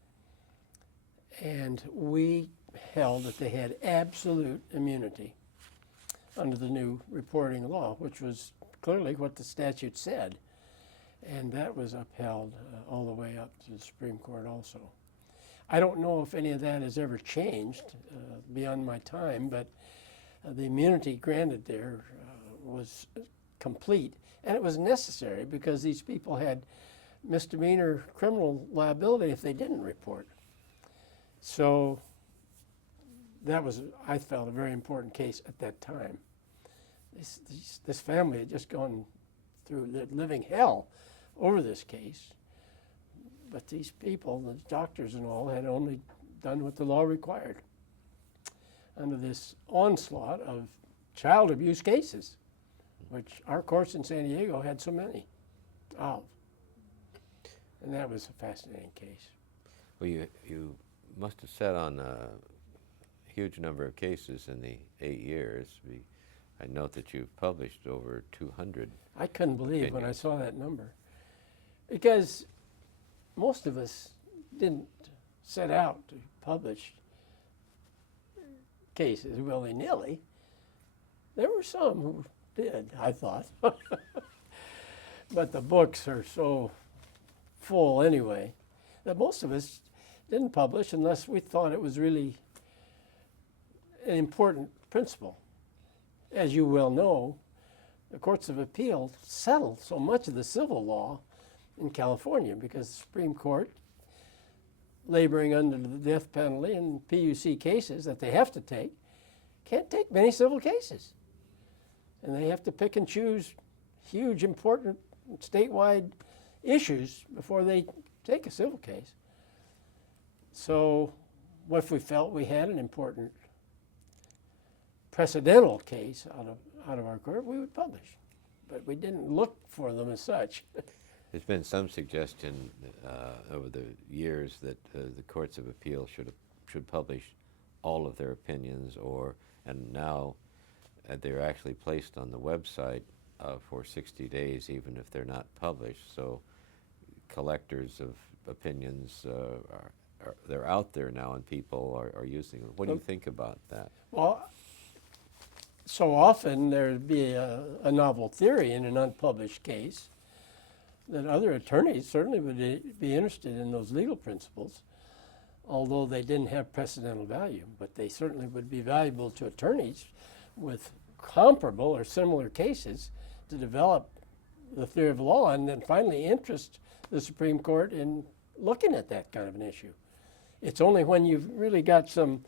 And we held that they had absolute immunity under the new reporting law, which was clearly what the statute said. And that was upheld all the way up to the Supreme Court also. I don't know if any of that has ever changed beyond my time, but the immunity granted there was complete. And it was necessary because these people had misdemeanor criminal liability if they didn't report. So that was, I felt, a very important case at that time. this family had just gone through living hell over this case. But these people, the doctors and all, had only done what the law required under this onslaught of child abuse cases, which our courts in San Diego had so many of. And that was a fascinating case. Well, you must have sat on a huge number of cases in the 8 years. I note that you've published over 200. I couldn't believe when I opinions. saw that number, because most of us didn't set out to publish cases willy-nilly. There were some who did, I thought. But the books are so full anyway that most of us didn't publish unless we thought it was really an important principle. As you well know, the courts of appeal settled so much of the civil law in California because the Supreme Court, laboring under the death penalty in PUC cases that they have to take, can't take many civil cases. And they have to pick and choose huge, important statewide issues before they take a civil case. So if we felt we had an important precedental case out of our court, we would publish. But we didn't look for them as such. There's been some suggestion over the years that the courts of appeal should publish all of their opinions, and now they're actually placed on the website for 60 days, even if they're not published. So collectors of opinions they're out there now, and people are using them. What do you think about that? Well, so often there'd be a novel theory in an unpublished case that other attorneys certainly would be interested in those legal principles, although they didn't have precedental value. But they certainly would be valuable to attorneys with comparable or similar cases to develop the theory of law and then finally interest the Supreme Court in looking at that kind of an issue. It's only when you've really got some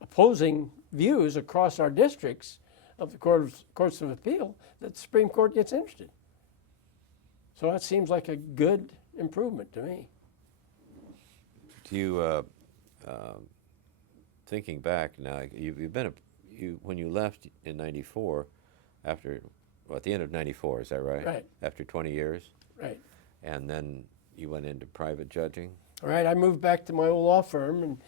opposing views across our districts of the courts of appeal that the Supreme Court gets interested. So that seems like a good improvement to me. Do you, thinking back now, when you left in '94, at the end of '94, is that right? Right. After 20 years? Right. And then you went into private judging? All right, I moved back to my old law firm and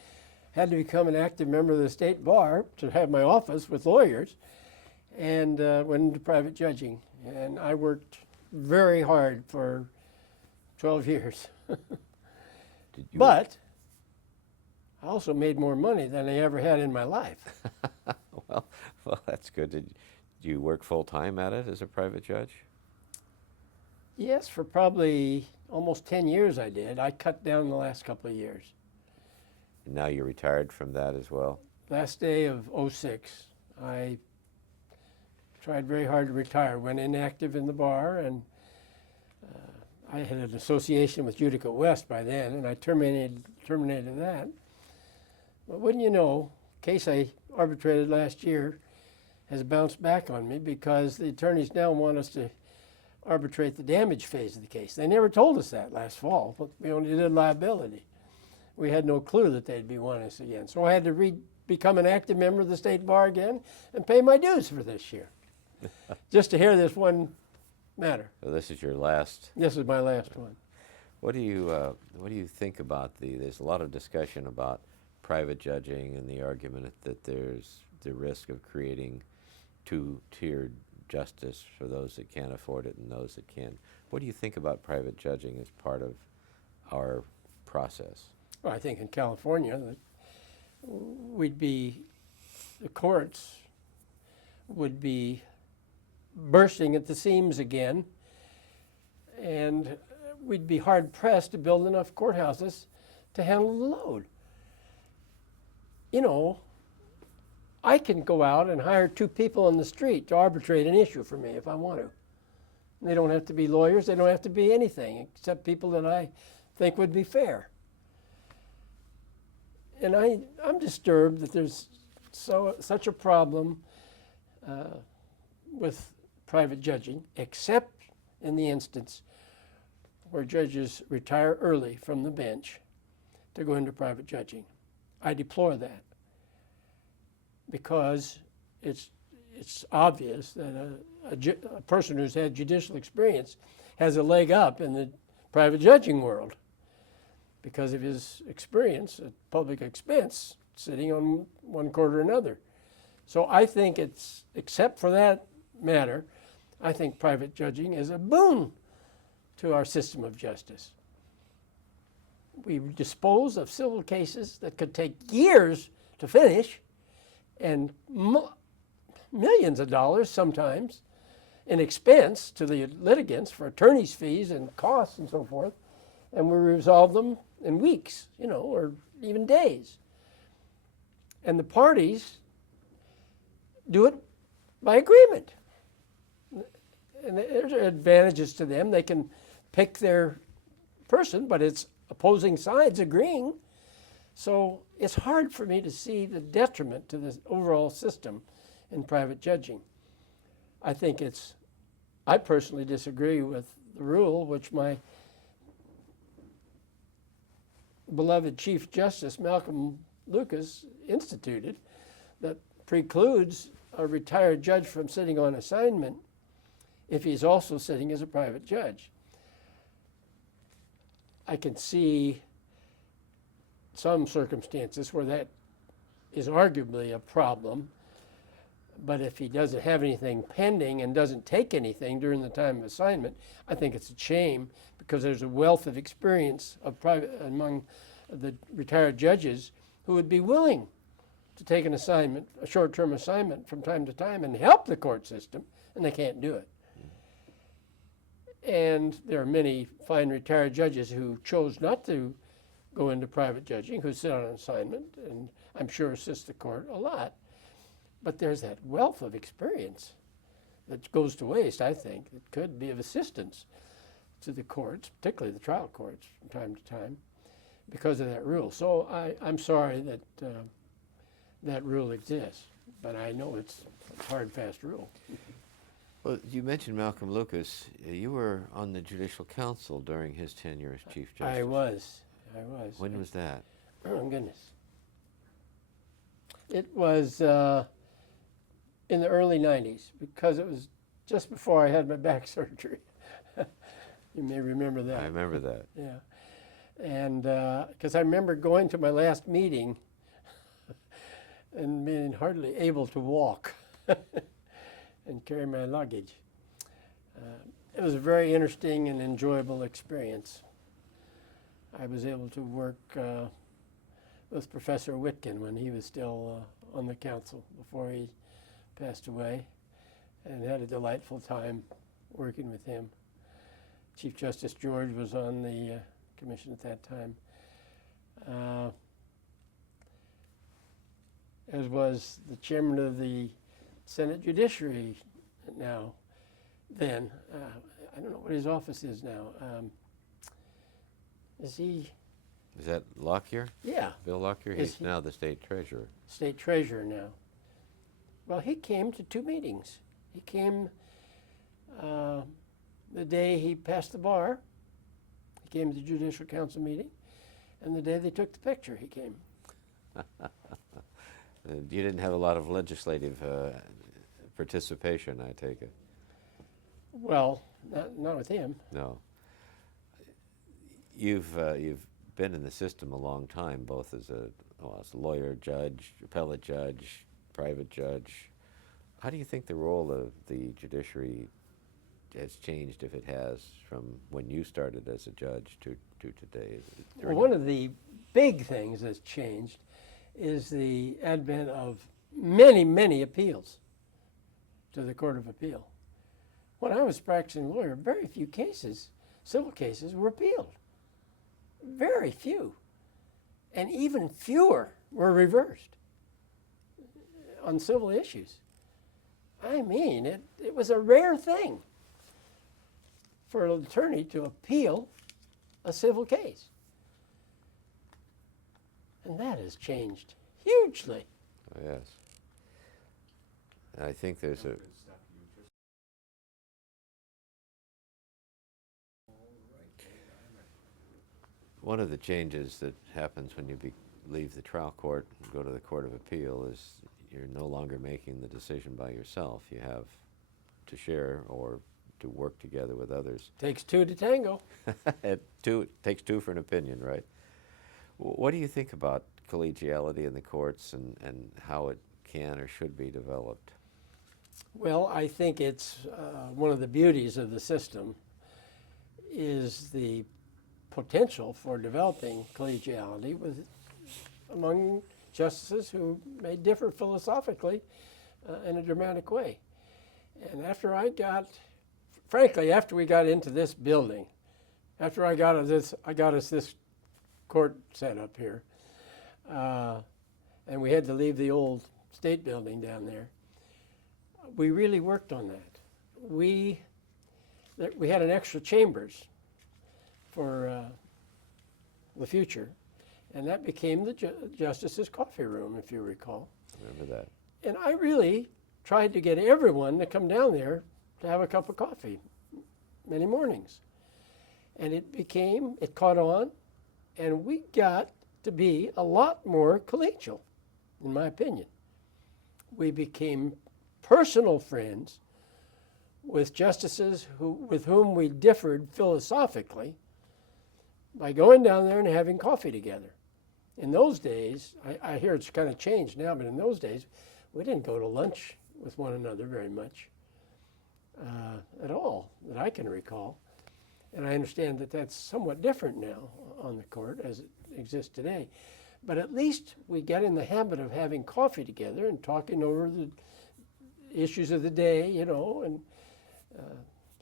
had to become an active member of the state bar to have my office with lawyers, and went into private judging. And I worked very hard for 12 years. But I also made more money than I ever had in my life. well, that's good. Did you work full-time at it as a private judge? Yes, for probably almost 10 years I did. I cut down the last couple of years. And now you're retired from that as well? Last day of '06, I tried very hard to retire, went inactive in the bar, and I had an association with Utica West by then, and I terminated that. But wouldn't you know, the case I arbitrated last year has bounced back on me because the attorneys now want us to arbitrate the damage phase of the case. They never told us that last fall, but we only did liability. We had no clue that they'd be wanting us again. So I had to become an active member of the state bar again and pay my dues for this year, just to hear this one matter. So this is your last. This is my last one. What do you think about there's a lot of discussion about private judging and the argument that there's the risk of creating two-tiered justice for those that can't afford it and those that can. What do you think about private judging as part of our process? Well, I think in California that the courts would be bursting at the seams again, and we'd be hard pressed to build enough courthouses to handle the load. You know, I can go out and hire 2 people on the street to arbitrate an issue for me if I want to. They don't have to be lawyers, they don't have to be anything except people that I think would be fair. And I'm disturbed that there's such a problem with private judging, except in the instance where judges retire early from the bench to go into private judging. I deplore that because it's obvious that a person who's had judicial experience has a leg up in the private judging world because of his experience at public expense sitting on one court or another. So I think it's, except for that matter, I think private judging is a boon to our system of justice. We dispose of civil cases that could take years to finish and millions of dollars sometimes in expense to the litigants for attorney's fees and costs and so forth, and we resolve them in weeks, or even days. And the parties do it by agreement. And there's advantages to them. They can pick their person, but it's opposing sides agreeing. So it's hard for me to see the detriment to the overall system in private judging. I personally disagree with the rule which my beloved Chief Justice Malcolm Lucas instituted that precludes a retired judge from sitting on assignment if he's also sitting as a private judge. I can see some circumstances where that is arguably a problem, but if he doesn't have anything pending and doesn't take anything during the time of assignment, I think it's a shame because there's a wealth of experience among the retired judges who would be willing to take an assignment, a short-term assignment from time to time and help the court system, and they can't do it. And there are many fine retired judges who chose not to go into private judging, who sit on assignment, and I'm sure assist the court a lot. But there's that wealth of experience that goes to waste, I think, that could be of assistance to the courts, particularly the trial courts from time to time, because of that rule. So I'm sorry that that rule exists, but I know it's a hard, fast rule. Well, you mentioned Malcolm Lucas. You were on the Judicial Council during his tenure as Chief Justice. I was. When was that? Oh, goodness. It was in the early 90s, because it was just before I had my back surgery. You may remember that. I remember that. Yeah. And because I remember going to my last meeting and being hardly able to walk and carry my luggage. It was a very interesting and enjoyable experience. I was able to work with Professor Whitkin when he was still on the council before he passed away, and had a delightful time working with him. Chief Justice George was on the commission at that time, as was the chairman of the Senate Judiciary now, then. I don't know what his office is now. Is that Lockyer? Yeah. Bill Lockyer? He's now the state treasurer. State treasurer now. Well, he came to 2 meetings. He came the day he passed the bar. He came to the Judicial Council meeting. And the day they took the picture, he came. You didn't have a lot of legislative participation, I take it. Well, not with him. No. You've been in the system a long time, both as a lawyer, judge, appellate judge, private judge. How do you think the role of the judiciary has changed, if it has, from when you started as a judge to today? Well, one of the big things that's changed is the advent of many, many appeals to the Court of Appeal. When I was practicing lawyer, very few cases, civil cases, were appealed. Very few. And even fewer were reversed on civil issues. I mean, it was a rare thing for an attorney to appeal a civil case. And that has changed hugely. Oh, yes. I think there's a, Good stuff. All right, Dave, I'm ready. one of the changes that happens when you leave the trial court and go to the Court of Appeal is you're no longer making the decision by yourself. You have to share or to work together with others. Takes two to tango. It takes two for an opinion, right? What do you think about collegiality in the courts and how it can or should be developed? Well, I think it's one of the beauties of the system is the potential for developing collegiality among justices who may differ philosophically in a dramatic way. And frankly, after we got into this building, after I got us this court set up here, and we had to leave the old state building down there, we really worked on that. We had an extra chambers for the future, and that became the justice's coffee room, if you recall. Remember that? And I really tried to get everyone to come down there to have a cup of coffee many mornings. And it caught on, and we got to be a lot more collegial, in my opinion. We became personal friends with justices with whom we differed philosophically by going down there and having coffee together. In those days, I hear it's kind of changed now, but in those days, we didn't go to lunch with one another very much at all, that I can recall. And I understand that that's somewhat different now on the court as it exists today. But at least we get in the habit of having coffee together and talking over the issues of the day, and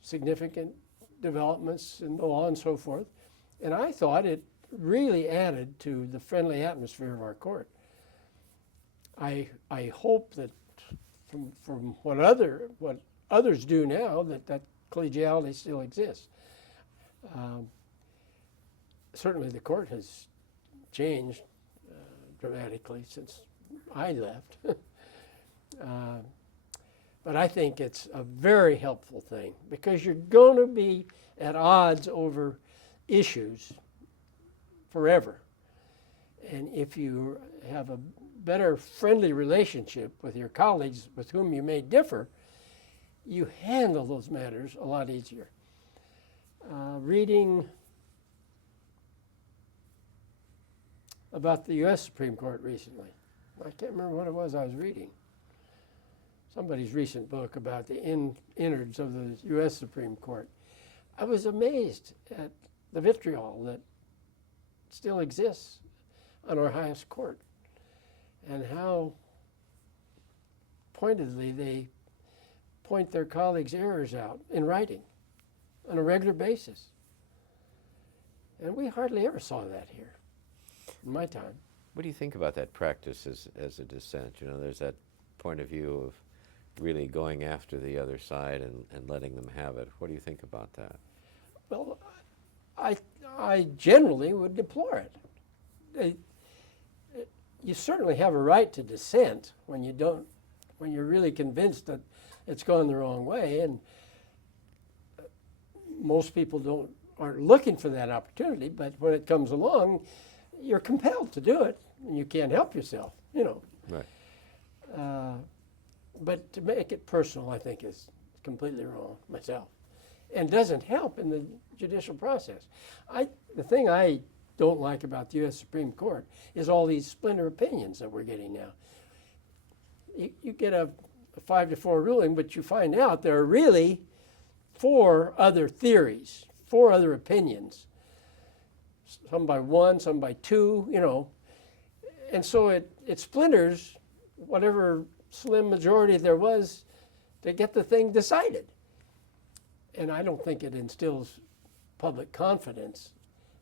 significant developments in the law and so forth. And I thought it really added to the friendly atmosphere of our court. I hope that from what others do now, that collegiality still exists. Certainly the court has changed dramatically since I left. But I think it's a very helpful thing because you're going to be at odds over issues forever. And if you have a better friendly relationship with your colleagues with whom you may differ, you handle those matters a lot easier. Reading about the U.S. Supreme Court recently. I can't remember what it was I was reading. Somebody's recent book about the innards of the U.S. Supreme Court. I was amazed at the vitriol that still exists on our highest court and how pointedly they point their colleagues' errors out in writing on a regular basis. And we hardly ever saw that here in my time. What do you think about that practice as a dissent? There's that point of view of really going after the other side and letting them have it. What do you think about that? Well, I generally would deplore it. You certainly have a right to dissent when you're really convinced that it's gone the wrong way, and most people aren't looking for that opportunity, but when it comes along, you're compelled to do it, and you can't help yourself, Right. But to make it personal, I think, is completely wrong myself, and doesn't help in the judicial process. The thing I don't like about the U.S. Supreme Court is all these splinter opinions that we're getting now. You get a 5-4 ruling, but you find out there are really 4 other theories, 4 other opinions, some by 1, some by 2, and so it splinters whatever slim majority there was to get the thing decided. And I don't think it instills public confidence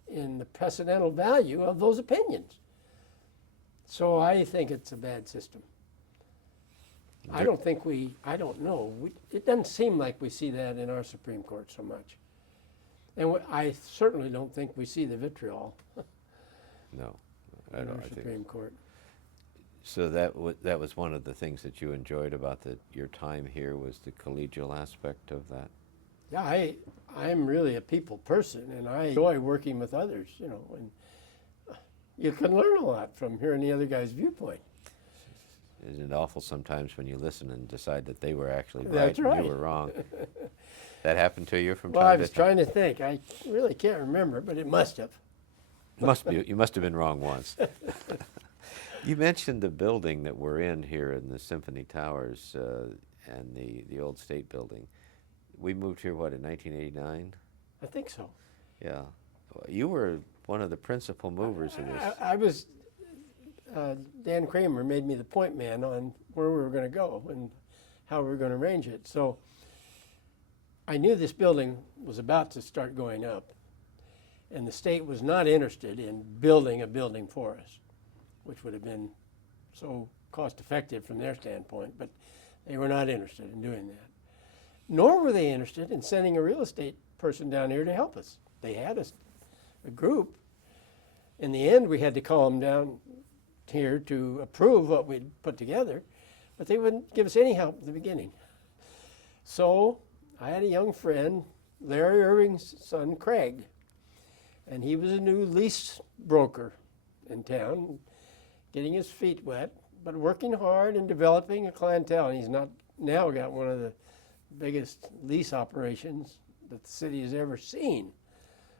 in the precedental value of those opinions. So I think it's a bad system. I don't know. It doesn't seem like we see that in our Supreme Court so much. And I certainly don't think we see the vitriol No, I in don't. our Supreme Court. So that was one of the things that you enjoyed about your time here, was the collegial aspect of that. Yeah, I'm really a people person, and I enjoy working with others, you know, and you can learn a lot from hearing the other guy's viewpoint. Isn't it awful sometimes when you listen and decide that they were actually right That's and right. you were wrong? That happened to you from Well, I time was to time? trying to think. I really can't remember, but it must have. You must have been wrong once. You mentioned the building that we're in here in the Symphony Towers and the old state building. We moved here, what, in 1989? I think so. Yeah. You were one of the principal movers of this. I was, Dan Kramer made me the point man on where we were going to go and how we were going to arrange it. So I knew this building was about to start going up, and the state was not interested in building a building for us, which would have been so cost effective from their standpoint, but they were not interested in doing that. Nor were they interested in sending a real estate person down here to help us. They had a group. In the end, we had to call them down here to approve what we'd put together, but they wouldn't give us any help at the beginning. So I had a young friend, Larry Irving's son, Craig, and he was a new lease broker in town, getting his feet wet, but working hard and developing a clientele. And he's now got one of the biggest lease operations that the city has ever seen.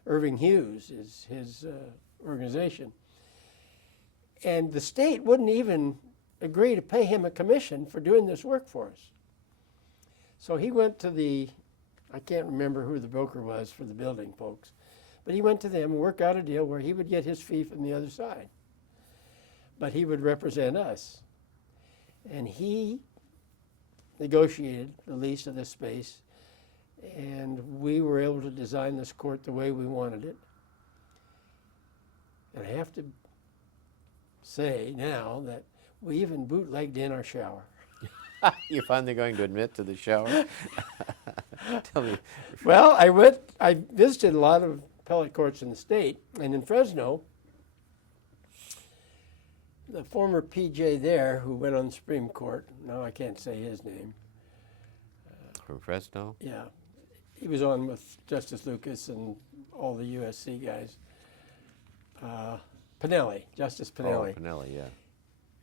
Irving Hughes is his organization. And the state wouldn't even agree to pay him a commission for doing this work for us. So he went to I can't remember who the broker was for the building folks, but he went to them and worked out a deal where he would get his fee from the other side, but he would represent us. And he negotiated the lease of this space, and we were able to design this court the way we wanted it. And I have to say now that we even bootlegged in our shower. You're finally going to admit to the shower? Tell me. Well, I visited a lot of appellate courts in the state, and in Fresno, the former PJ there who went on the Supreme Court, now I can't say his name. From Fresno? Yeah, he was on with Justice Lucas and all the USC guys. Justice Pinelli. Oh, Pinelli, yeah.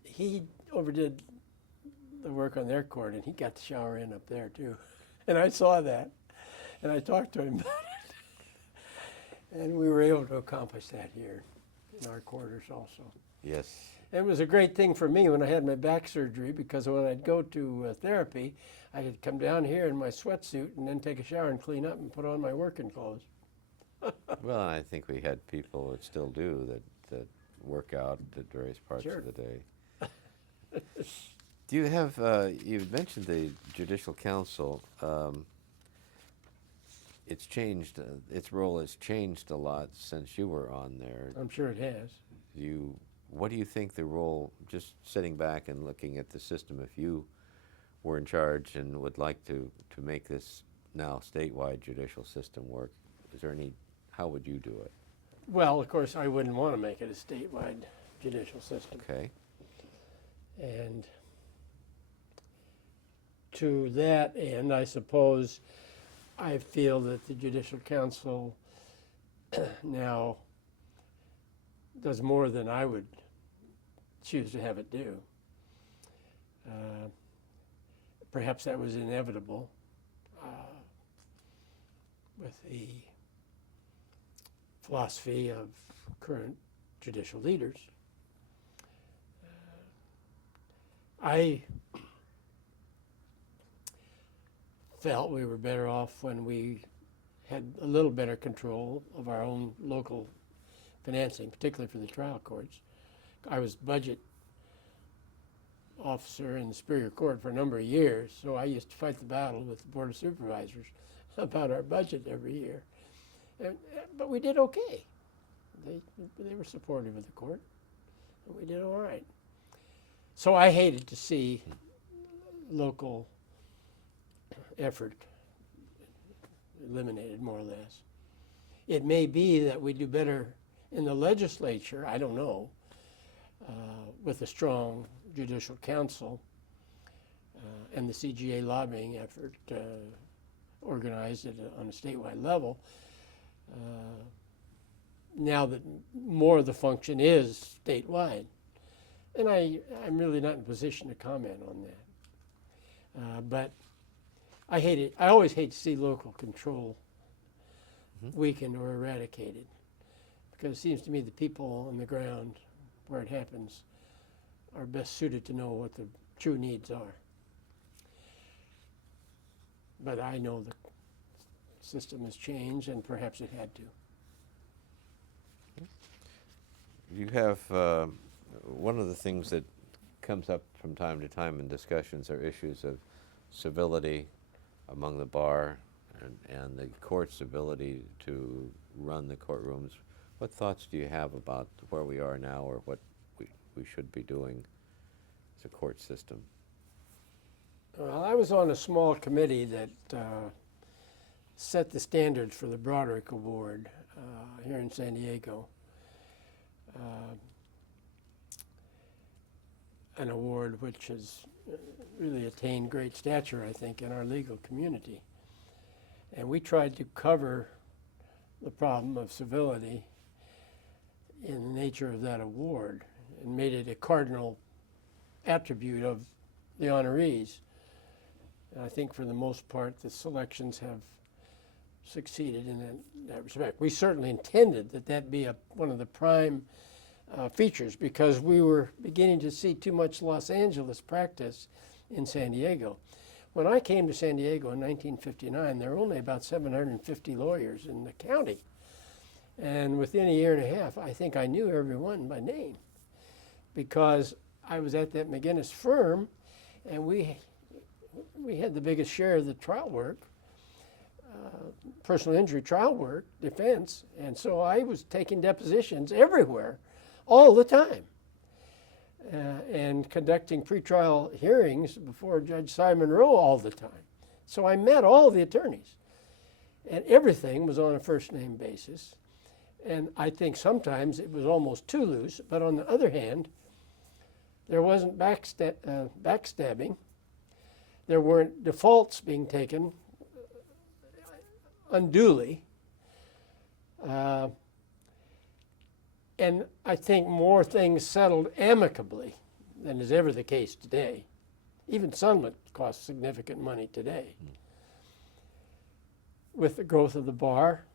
He overdid the work on their court, and he got the shower in up there too. And I saw that, and I talked to him about it. And we were able to accomplish that here in our quarters also. Yes. It was a great thing for me when I had my back surgery, because when I'd go to therapy, I could come down here in my sweatsuit and then take a shower and clean up and put on my working clothes. Well, I think we had people that still do that work out at various parts Sure. of the day. Do you have, you mentioned the Judicial Council. It's changed, its role has changed a lot since you were on there. I'm sure it has. What do you think the role, just sitting back and looking at the system, if you were in charge and would like to make this now statewide judicial system work, how would you do it? Well, of course, I wouldn't want to make it a statewide judicial system. Okay. And to that end, I suppose I feel that the Judicial Council now does more than I would choose to have it do. Perhaps that was inevitable with the philosophy of current judicial leaders. I felt we were better off when we had a little better control of our own local financing, particularly for the trial courts. I was budget officer in the Superior Court for a number of years, so I used to fight the battle with the Board of Supervisors about our budget every year. But we did okay. They were supportive of the court, and we did all right. So I hated to see local effort eliminated, more or less. It may be that we do better in the legislature, I don't know, with a strong Judicial Council and the CGA lobbying effort organized on a statewide level, now that more of the function is statewide. And I'm really not in a position to comment on that. But I hate it. I always hate to see local control weakened or eradicated, because it seems to me the people on the ground where it happens are best suited to know what the true needs are. But I know the system has changed, and perhaps it had to. You have, one of the things that comes up from time to time in discussions are issues of civility among the bar and the court's ability to run the courtrooms. What thoughts do you have about where we are now, or what we should be doing as a court system? Well, I was on a small committee that set the standards for the Broderick Award here in San Diego. An award which has really attained great stature, I think, in our legal community. And we tried to cover the problem of civility in the nature of that award and made it a cardinal attribute of the honorees. And I think for the most part, the selections have succeeded in that respect. We certainly intended that be one of the prime features, because we were beginning to see too much Los Angeles practice in San Diego. When I came to San Diego in 1959, there were only about 750 lawyers in the county. And within a year and a half, I think I knew everyone by name, because I was at that McGinnis firm, and we had the biggest share of the trial work, personal injury trial work, defense, and so I was taking depositions everywhere, all the time, and conducting pretrial hearings before Judge Simon Rowe all the time. So I met all the attorneys, and everything was on a first-name basis. And I think sometimes it was almost too loose, but on the other hand, there wasn't backstabbing. There weren't defaults being taken unduly. And I think more things settled amicably than is ever the case today. Even settlement costs significant money today. With the growth of the bar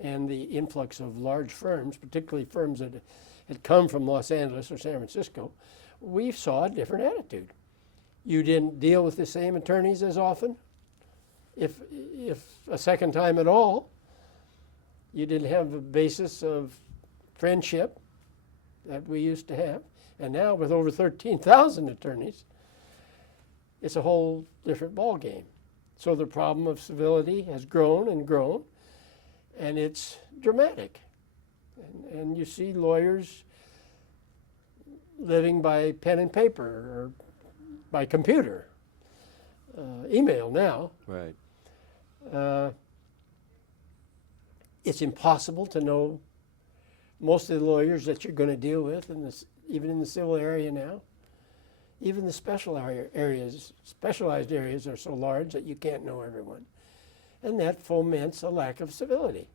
and the influx of large firms, particularly firms that had come from Los Angeles or San Francisco, we saw a different attitude. You didn't deal with the same attorneys as often, if a second time at all. You didn't have a basis of friendship that we used to have. And now with over 13,000 attorneys, it's a whole different ballgame. So the problem of civility has grown and grown, and it's dramatic. And you see lawyers living by pen and paper or by computer, email now. Right. It's impossible to know most of the lawyers that you're going to deal with, even in the civil area now. Even the specialized areas are so large that you can't know everyone. And that foments a lack of civility.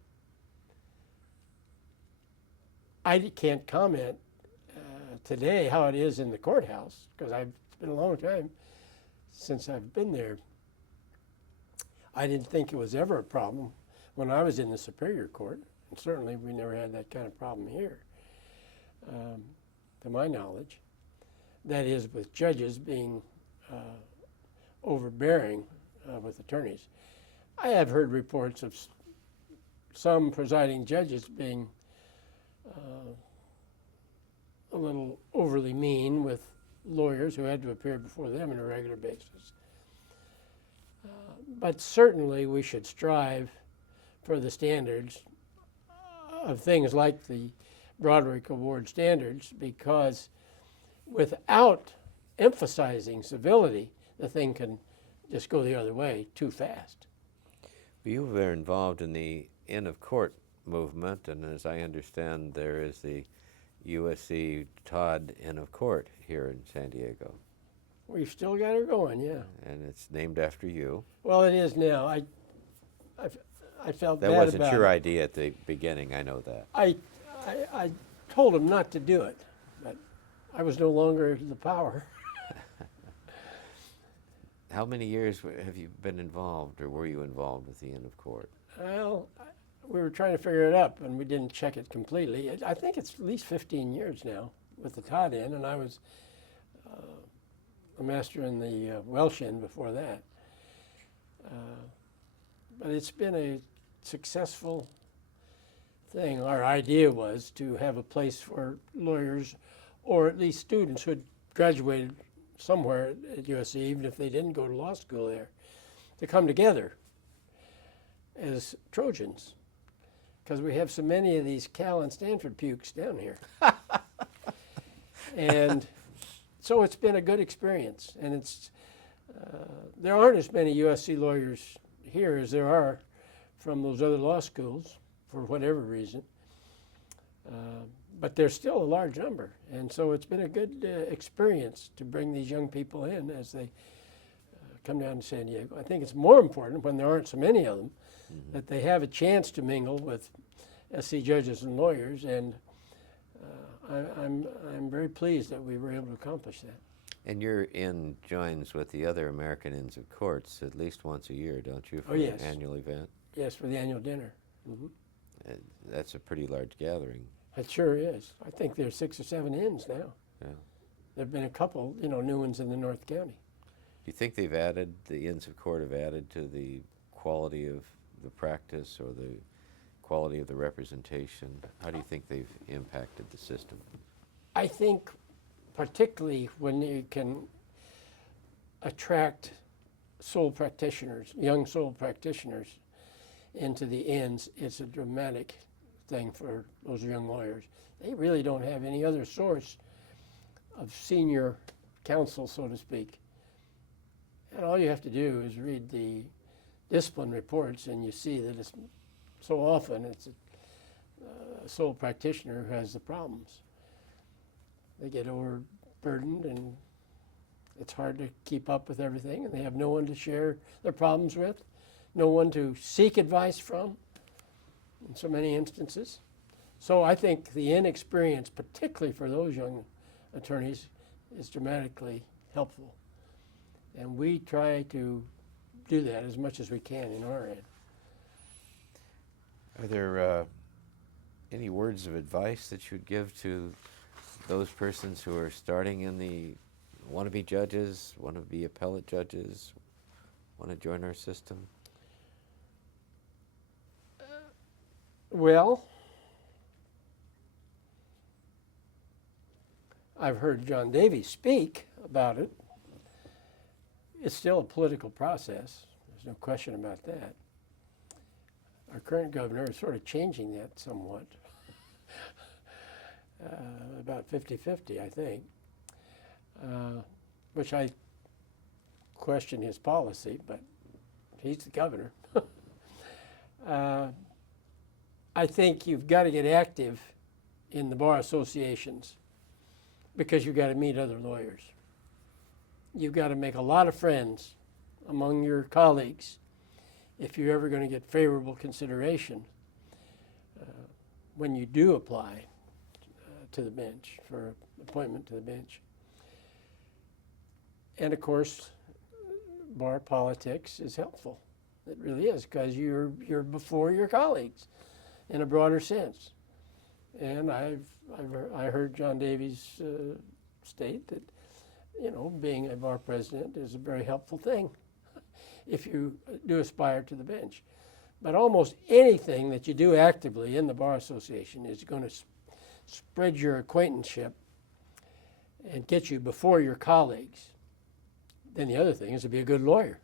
I can't comment today how it is in the courthouse, because it's been a long time since I've been there. I didn't think it was ever a problem when I was in the Superior Court, and certainly we never had that kind of problem here, to my knowledge. That is, with judges being overbearing with attorneys. I have heard reports of some presiding judges being a little overly mean with lawyers who had to appear before them on a regular basis. But certainly we should strive for the standards of things like the Broderick Award standards, because without emphasizing civility, the thing can just go the other way too fast. You were involved in the Inn of Court movement, and as I understand, there is the USC Todd Inn of Court here in San Diego, We've still got her going, yeah. and it's named after you. Well, it is now. I felt That bad wasn't about your it. idea at the beginning, I know that. I told him not to do it, but I was no longer the power. How many years have you been involved, or were you involved with the Inn of Court? Well, we were trying to figure it up, and we didn't check it completely. I think it's at least 15 years now with the Todd Inn, and I was a master in the Welsh Inn before that. But it's been a successful thing. Our idea was to have a place for lawyers, or at least students who had graduated somewhere at USC, even if they didn't go to law school there, to come together as Trojans. Because we have so many of these Cal and Stanford pukes down here. And so it's been a good experience. And it's there aren't as many USC lawyers here as there are from those other law schools, for whatever reason. But there's still a large number. And so it's been a good experience to bring these young people in as they come down to San Diego. I think it's more important when there aren't so many of them that they have a chance to mingle with SC judges and lawyers. And I'm very pleased that we were able to accomplish that. And your inn joins with the other American Inns of Courts at least once a year, don't you, for Oh, yes. an annual event? Yes, for the annual dinner. Hmm. That's a pretty large gathering. It sure is. I think there's 6 or 7 inns now. Yeah. There have been a couple, new ones in the North County. Do you think the Inns of Court have added to the quality of the practice or the quality of the representation? How do you think they've impacted the system? I think particularly when you can attract sole practitioners, young sole practitioners, into the inns, it's a dramatic thing for those young lawyers. They really don't have any other source of senior counsel, so to speak. And all you have to do is read the discipline reports, and you see that it's so often it's a sole practitioner who has the problems. They get overburdened, and it's hard to keep up with everything, and they have no one to share their problems with, no one to seek advice from in so many instances. So I think the inexperience, particularly for those young attorneys, is dramatically helpful. And we try to do that as much as we can in our end. Are there any words of advice that you'd give to those persons who are starting in the want to be judges, want to be appellate judges, want to join our system? Well, I've heard John Davies speak about it. It's still a political process. There's no question about that. Our current governor is sort of changing that somewhat. About 50-50, I think, which I question his policy, but he's the governor. I think you've got to get active in the bar associations because you've got to meet other lawyers. You've got to make a lot of friends among your colleagues if you're ever going to get favorable consideration when you do apply to the bench for appointment to the bench. And of course, bar politics is helpful. It really is, because you're before your colleagues in a broader sense. And I heard John Davies state that, being a bar president is a very helpful thing if you do aspire to the bench. But almost anything that you do actively in the bar association is going to spread your acquaintanceship and get you before your colleagues. Then the other thing is to be a good lawyer.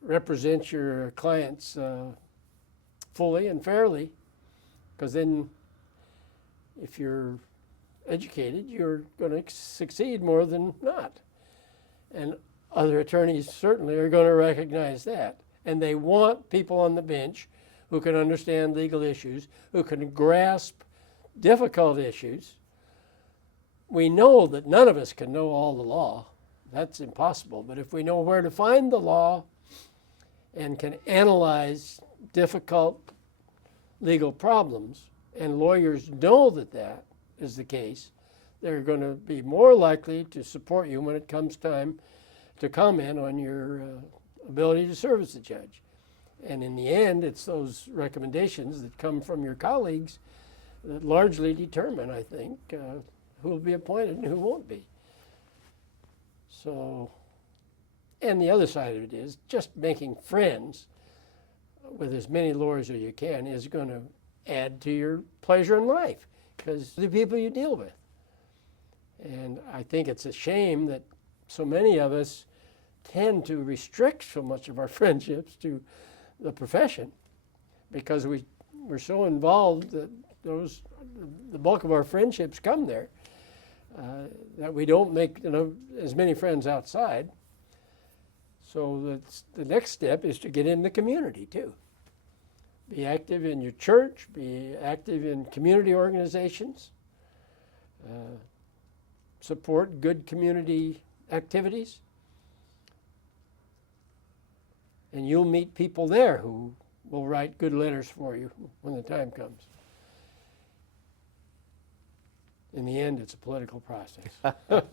Represent your clients fully and fairly, because then if you're educated, you're going to succeed more than not. And other attorneys certainly are going to recognize that. And they want people on the bench who can understand legal issues, who can grasp difficult issues. We know that none of us can know all the law. That's impossible. But if we know where to find the law and can analyze difficult legal problems, and lawyers know that that is the case, they're going to be more likely to support you when it comes time to comment on your ability to serve as a judge. And in the end, it's those recommendations that come from your colleagues that largely determine, I think, who will be appointed and who won't be. So, and the other side of it is just making friends with as many lawyers as you can is going to add to your pleasure in life, because the people you deal with. And I think it's a shame that so many of us tend to restrict so much of our friendships to the profession, because we're so involved that the bulk of our friendships come there, that we don't make as many friends outside. So the next step is to get in the community too. Be active in your church, be active in community organizations, support good community activities, and you'll meet people there who will write good letters for you when the time comes. In the end, it's a political process. Well,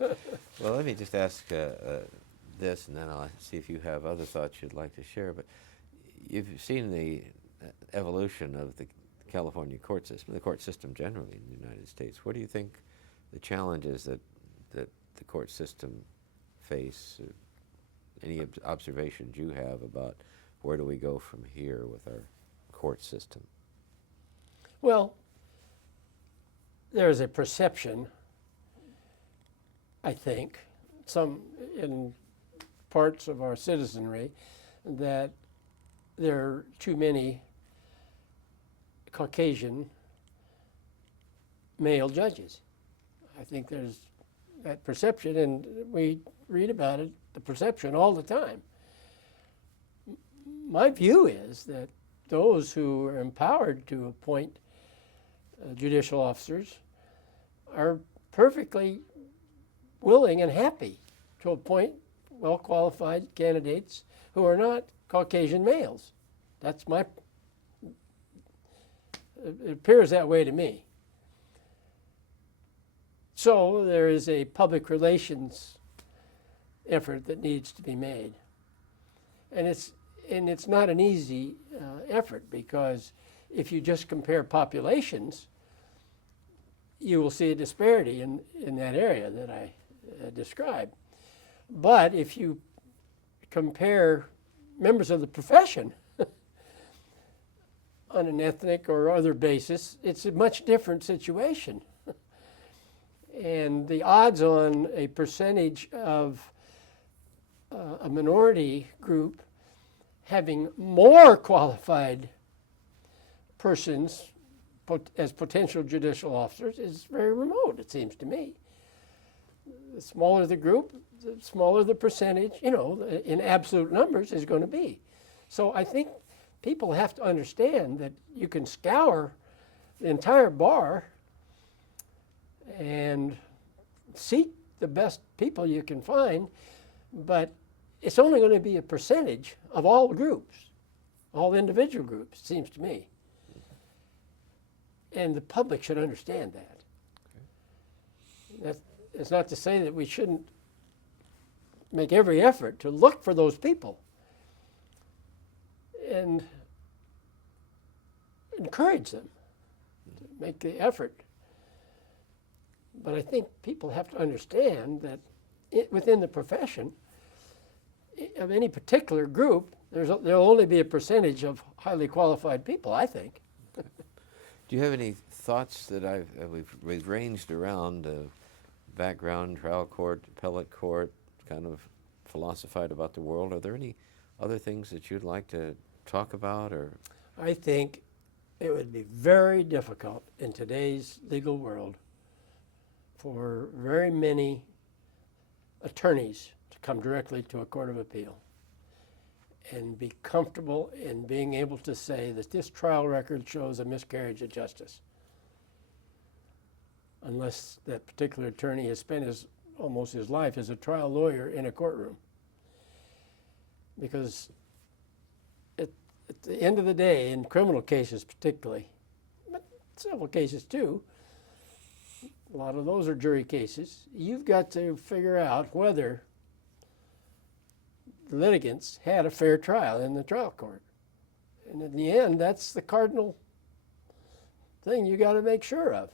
let me just ask this, and then I'll see if you have other thoughts you'd like to share. But you've seen the evolution of the California court system, the court system generally in the United States. What do you think the challenges that the court system face? Any observations you have about where do we go from here with our court system? Well, there's a perception, I think, some in parts of our citizenry, that there are too many Caucasian male judges. I think there's that perception, and we read about it, the perception, all the time. My view is that those who are empowered to appoint judicial officers are perfectly willing and happy to appoint well-qualified candidates who are not Caucasian males. That's my, it appears that way to me. So there is a public relations effort that needs to be made. And it's not an easy effort, because if you just compare populations, you will see a disparity in that area that I described. But if you compare members of the profession on an ethnic or other basis, it's a much different situation. And the odds on a percentage of a minority group having more qualified persons as potential judicial officers is very remote, it seems to me. The smaller the group, the smaller the percentage, in absolute numbers is going to be. So I think people have to understand that you can scour the entire bar and seek the best people you can find, but it's only going to be a percentage of all groups, all individual groups, it seems to me. And the public should understand that. It's not to say that we shouldn't make every effort to look for those people and encourage them to make the effort. But I think people have to understand that within the profession of any particular group, there'll only be a percentage of highly qualified people, I think. Do you have any thoughts that we've ranged around background, trial court, appellate court, kind of philosophized about the world? Are there any other things that you'd like to talk about? Or I think it would be very difficult in today's legal world for very many attorneys to come directly to a court of appeal. and be comfortable in being able to say that this trial record shows a miscarriage of justice. Unless that particular attorney has spent almost his life as a trial lawyer in a courtroom. Because at the end of the day, in criminal cases particularly, but civil cases too, a lot of those are jury cases, you've got to figure out whether the litigants had a fair trial in the trial court. And in the end, that's the cardinal thing you got to make sure of.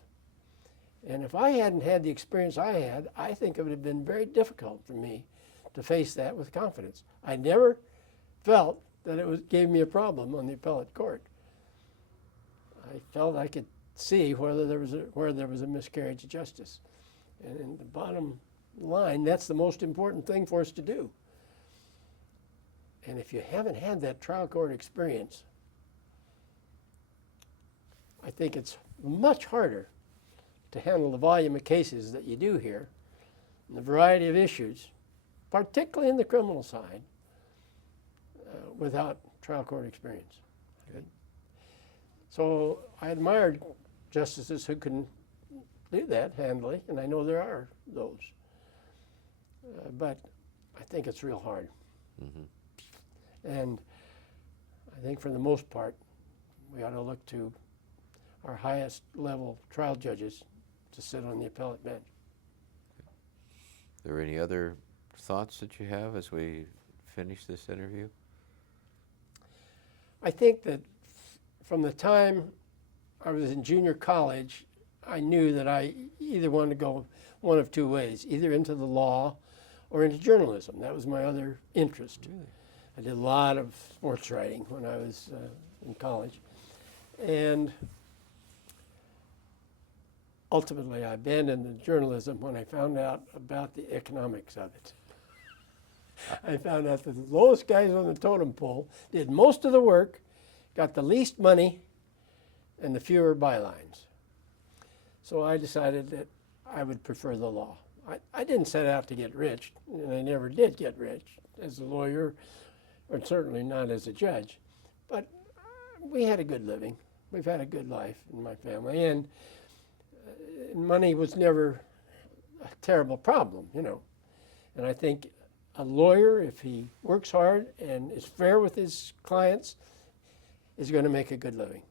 And if I hadn't had the experience I had, I think it would have been very difficult for me to face that with confidence. I never felt that it gave me a problem on the appellate court. I felt I could see where there was a miscarriage of justice. And in the bottom line, that's the most important thing for us to do. And if you haven't had that trial court experience, I think it's much harder to handle the volume of cases that you do here, and the variety of issues, particularly in the criminal side, without trial court experience. Good. So I admired justices who can do that handily, and I know there are those. But I think it's real hard. Mm-hmm. And I think for the most part, we ought to look to our highest level trial judges to sit on the appellate bench. Are there any other thoughts that you have as we finish this interview? I think that from the time I was in junior college, I knew that I either wanted to go one of two ways, either into the law or into journalism. That was my other interest. Really? I did a lot of sports writing when I was in college. And ultimately, I abandoned the journalism when I found out about the economics of it. I found out that the lowest guys on the totem pole did most of the work, got the least money, and the fewer bylines. So I decided that I would prefer the law. I didn't set out to get rich, and I never did get rich as a lawyer, or certainly not as a judge. But we had a good living. We've had a good life in my family, and money was never a terrible problem, you know. And I think a lawyer, if he works hard and is fair with his clients, is going to make a good living.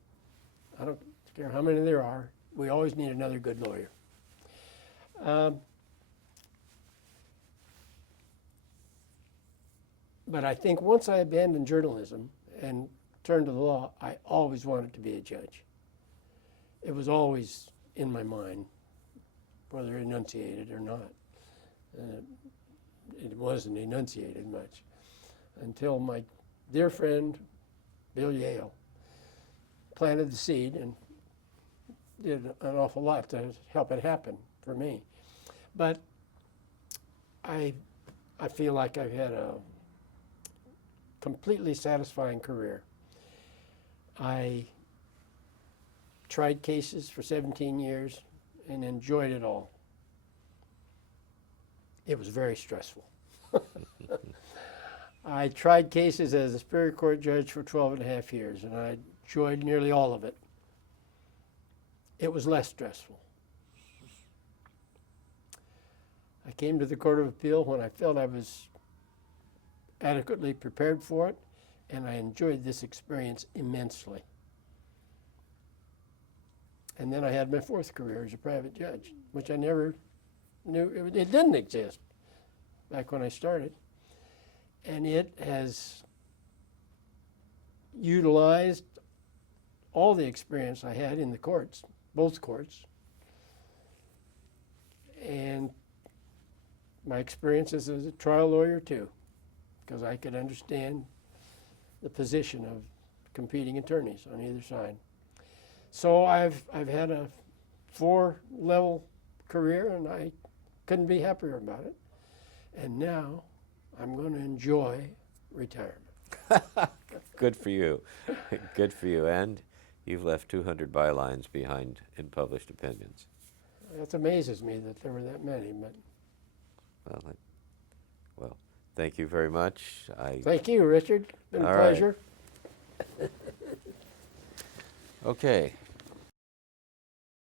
I don't care how many there are. We always need another good lawyer. But I think once I abandoned journalism and turned to the law, I always wanted to be a judge. It was always in my mind, whether enunciated or not. It wasn't enunciated much until my dear friend, Bill Yale, planted the seed and did an awful lot to help it happen for me. But I feel like I've had a completely satisfying career. I tried cases for 17 years and enjoyed it all. It was very stressful. I tried cases as a Superior Court judge for 12 and a half years, and I enjoyed nearly all of it. It was less stressful. I came to the Court of Appeal when I felt I was adequately prepared for it, and I enjoyed this experience immensely. And then I had my fourth career as a private judge, which I never knew, it didn't exist back when I started. And it has utilized all the experience I had in the courts, both courts, and my experiences as a trial lawyer too, because I could understand the position of competing attorneys on either side. So I've had a 4-level career, and I couldn't be happier about it. And now I'm going to enjoy retirement. Good for you. Good for you. And you've left 200 bylines behind in published opinions. It amazes me that there were that many, but Well, Thank you very much. Thank you, Richard. Been a All right. pleasure. Okay.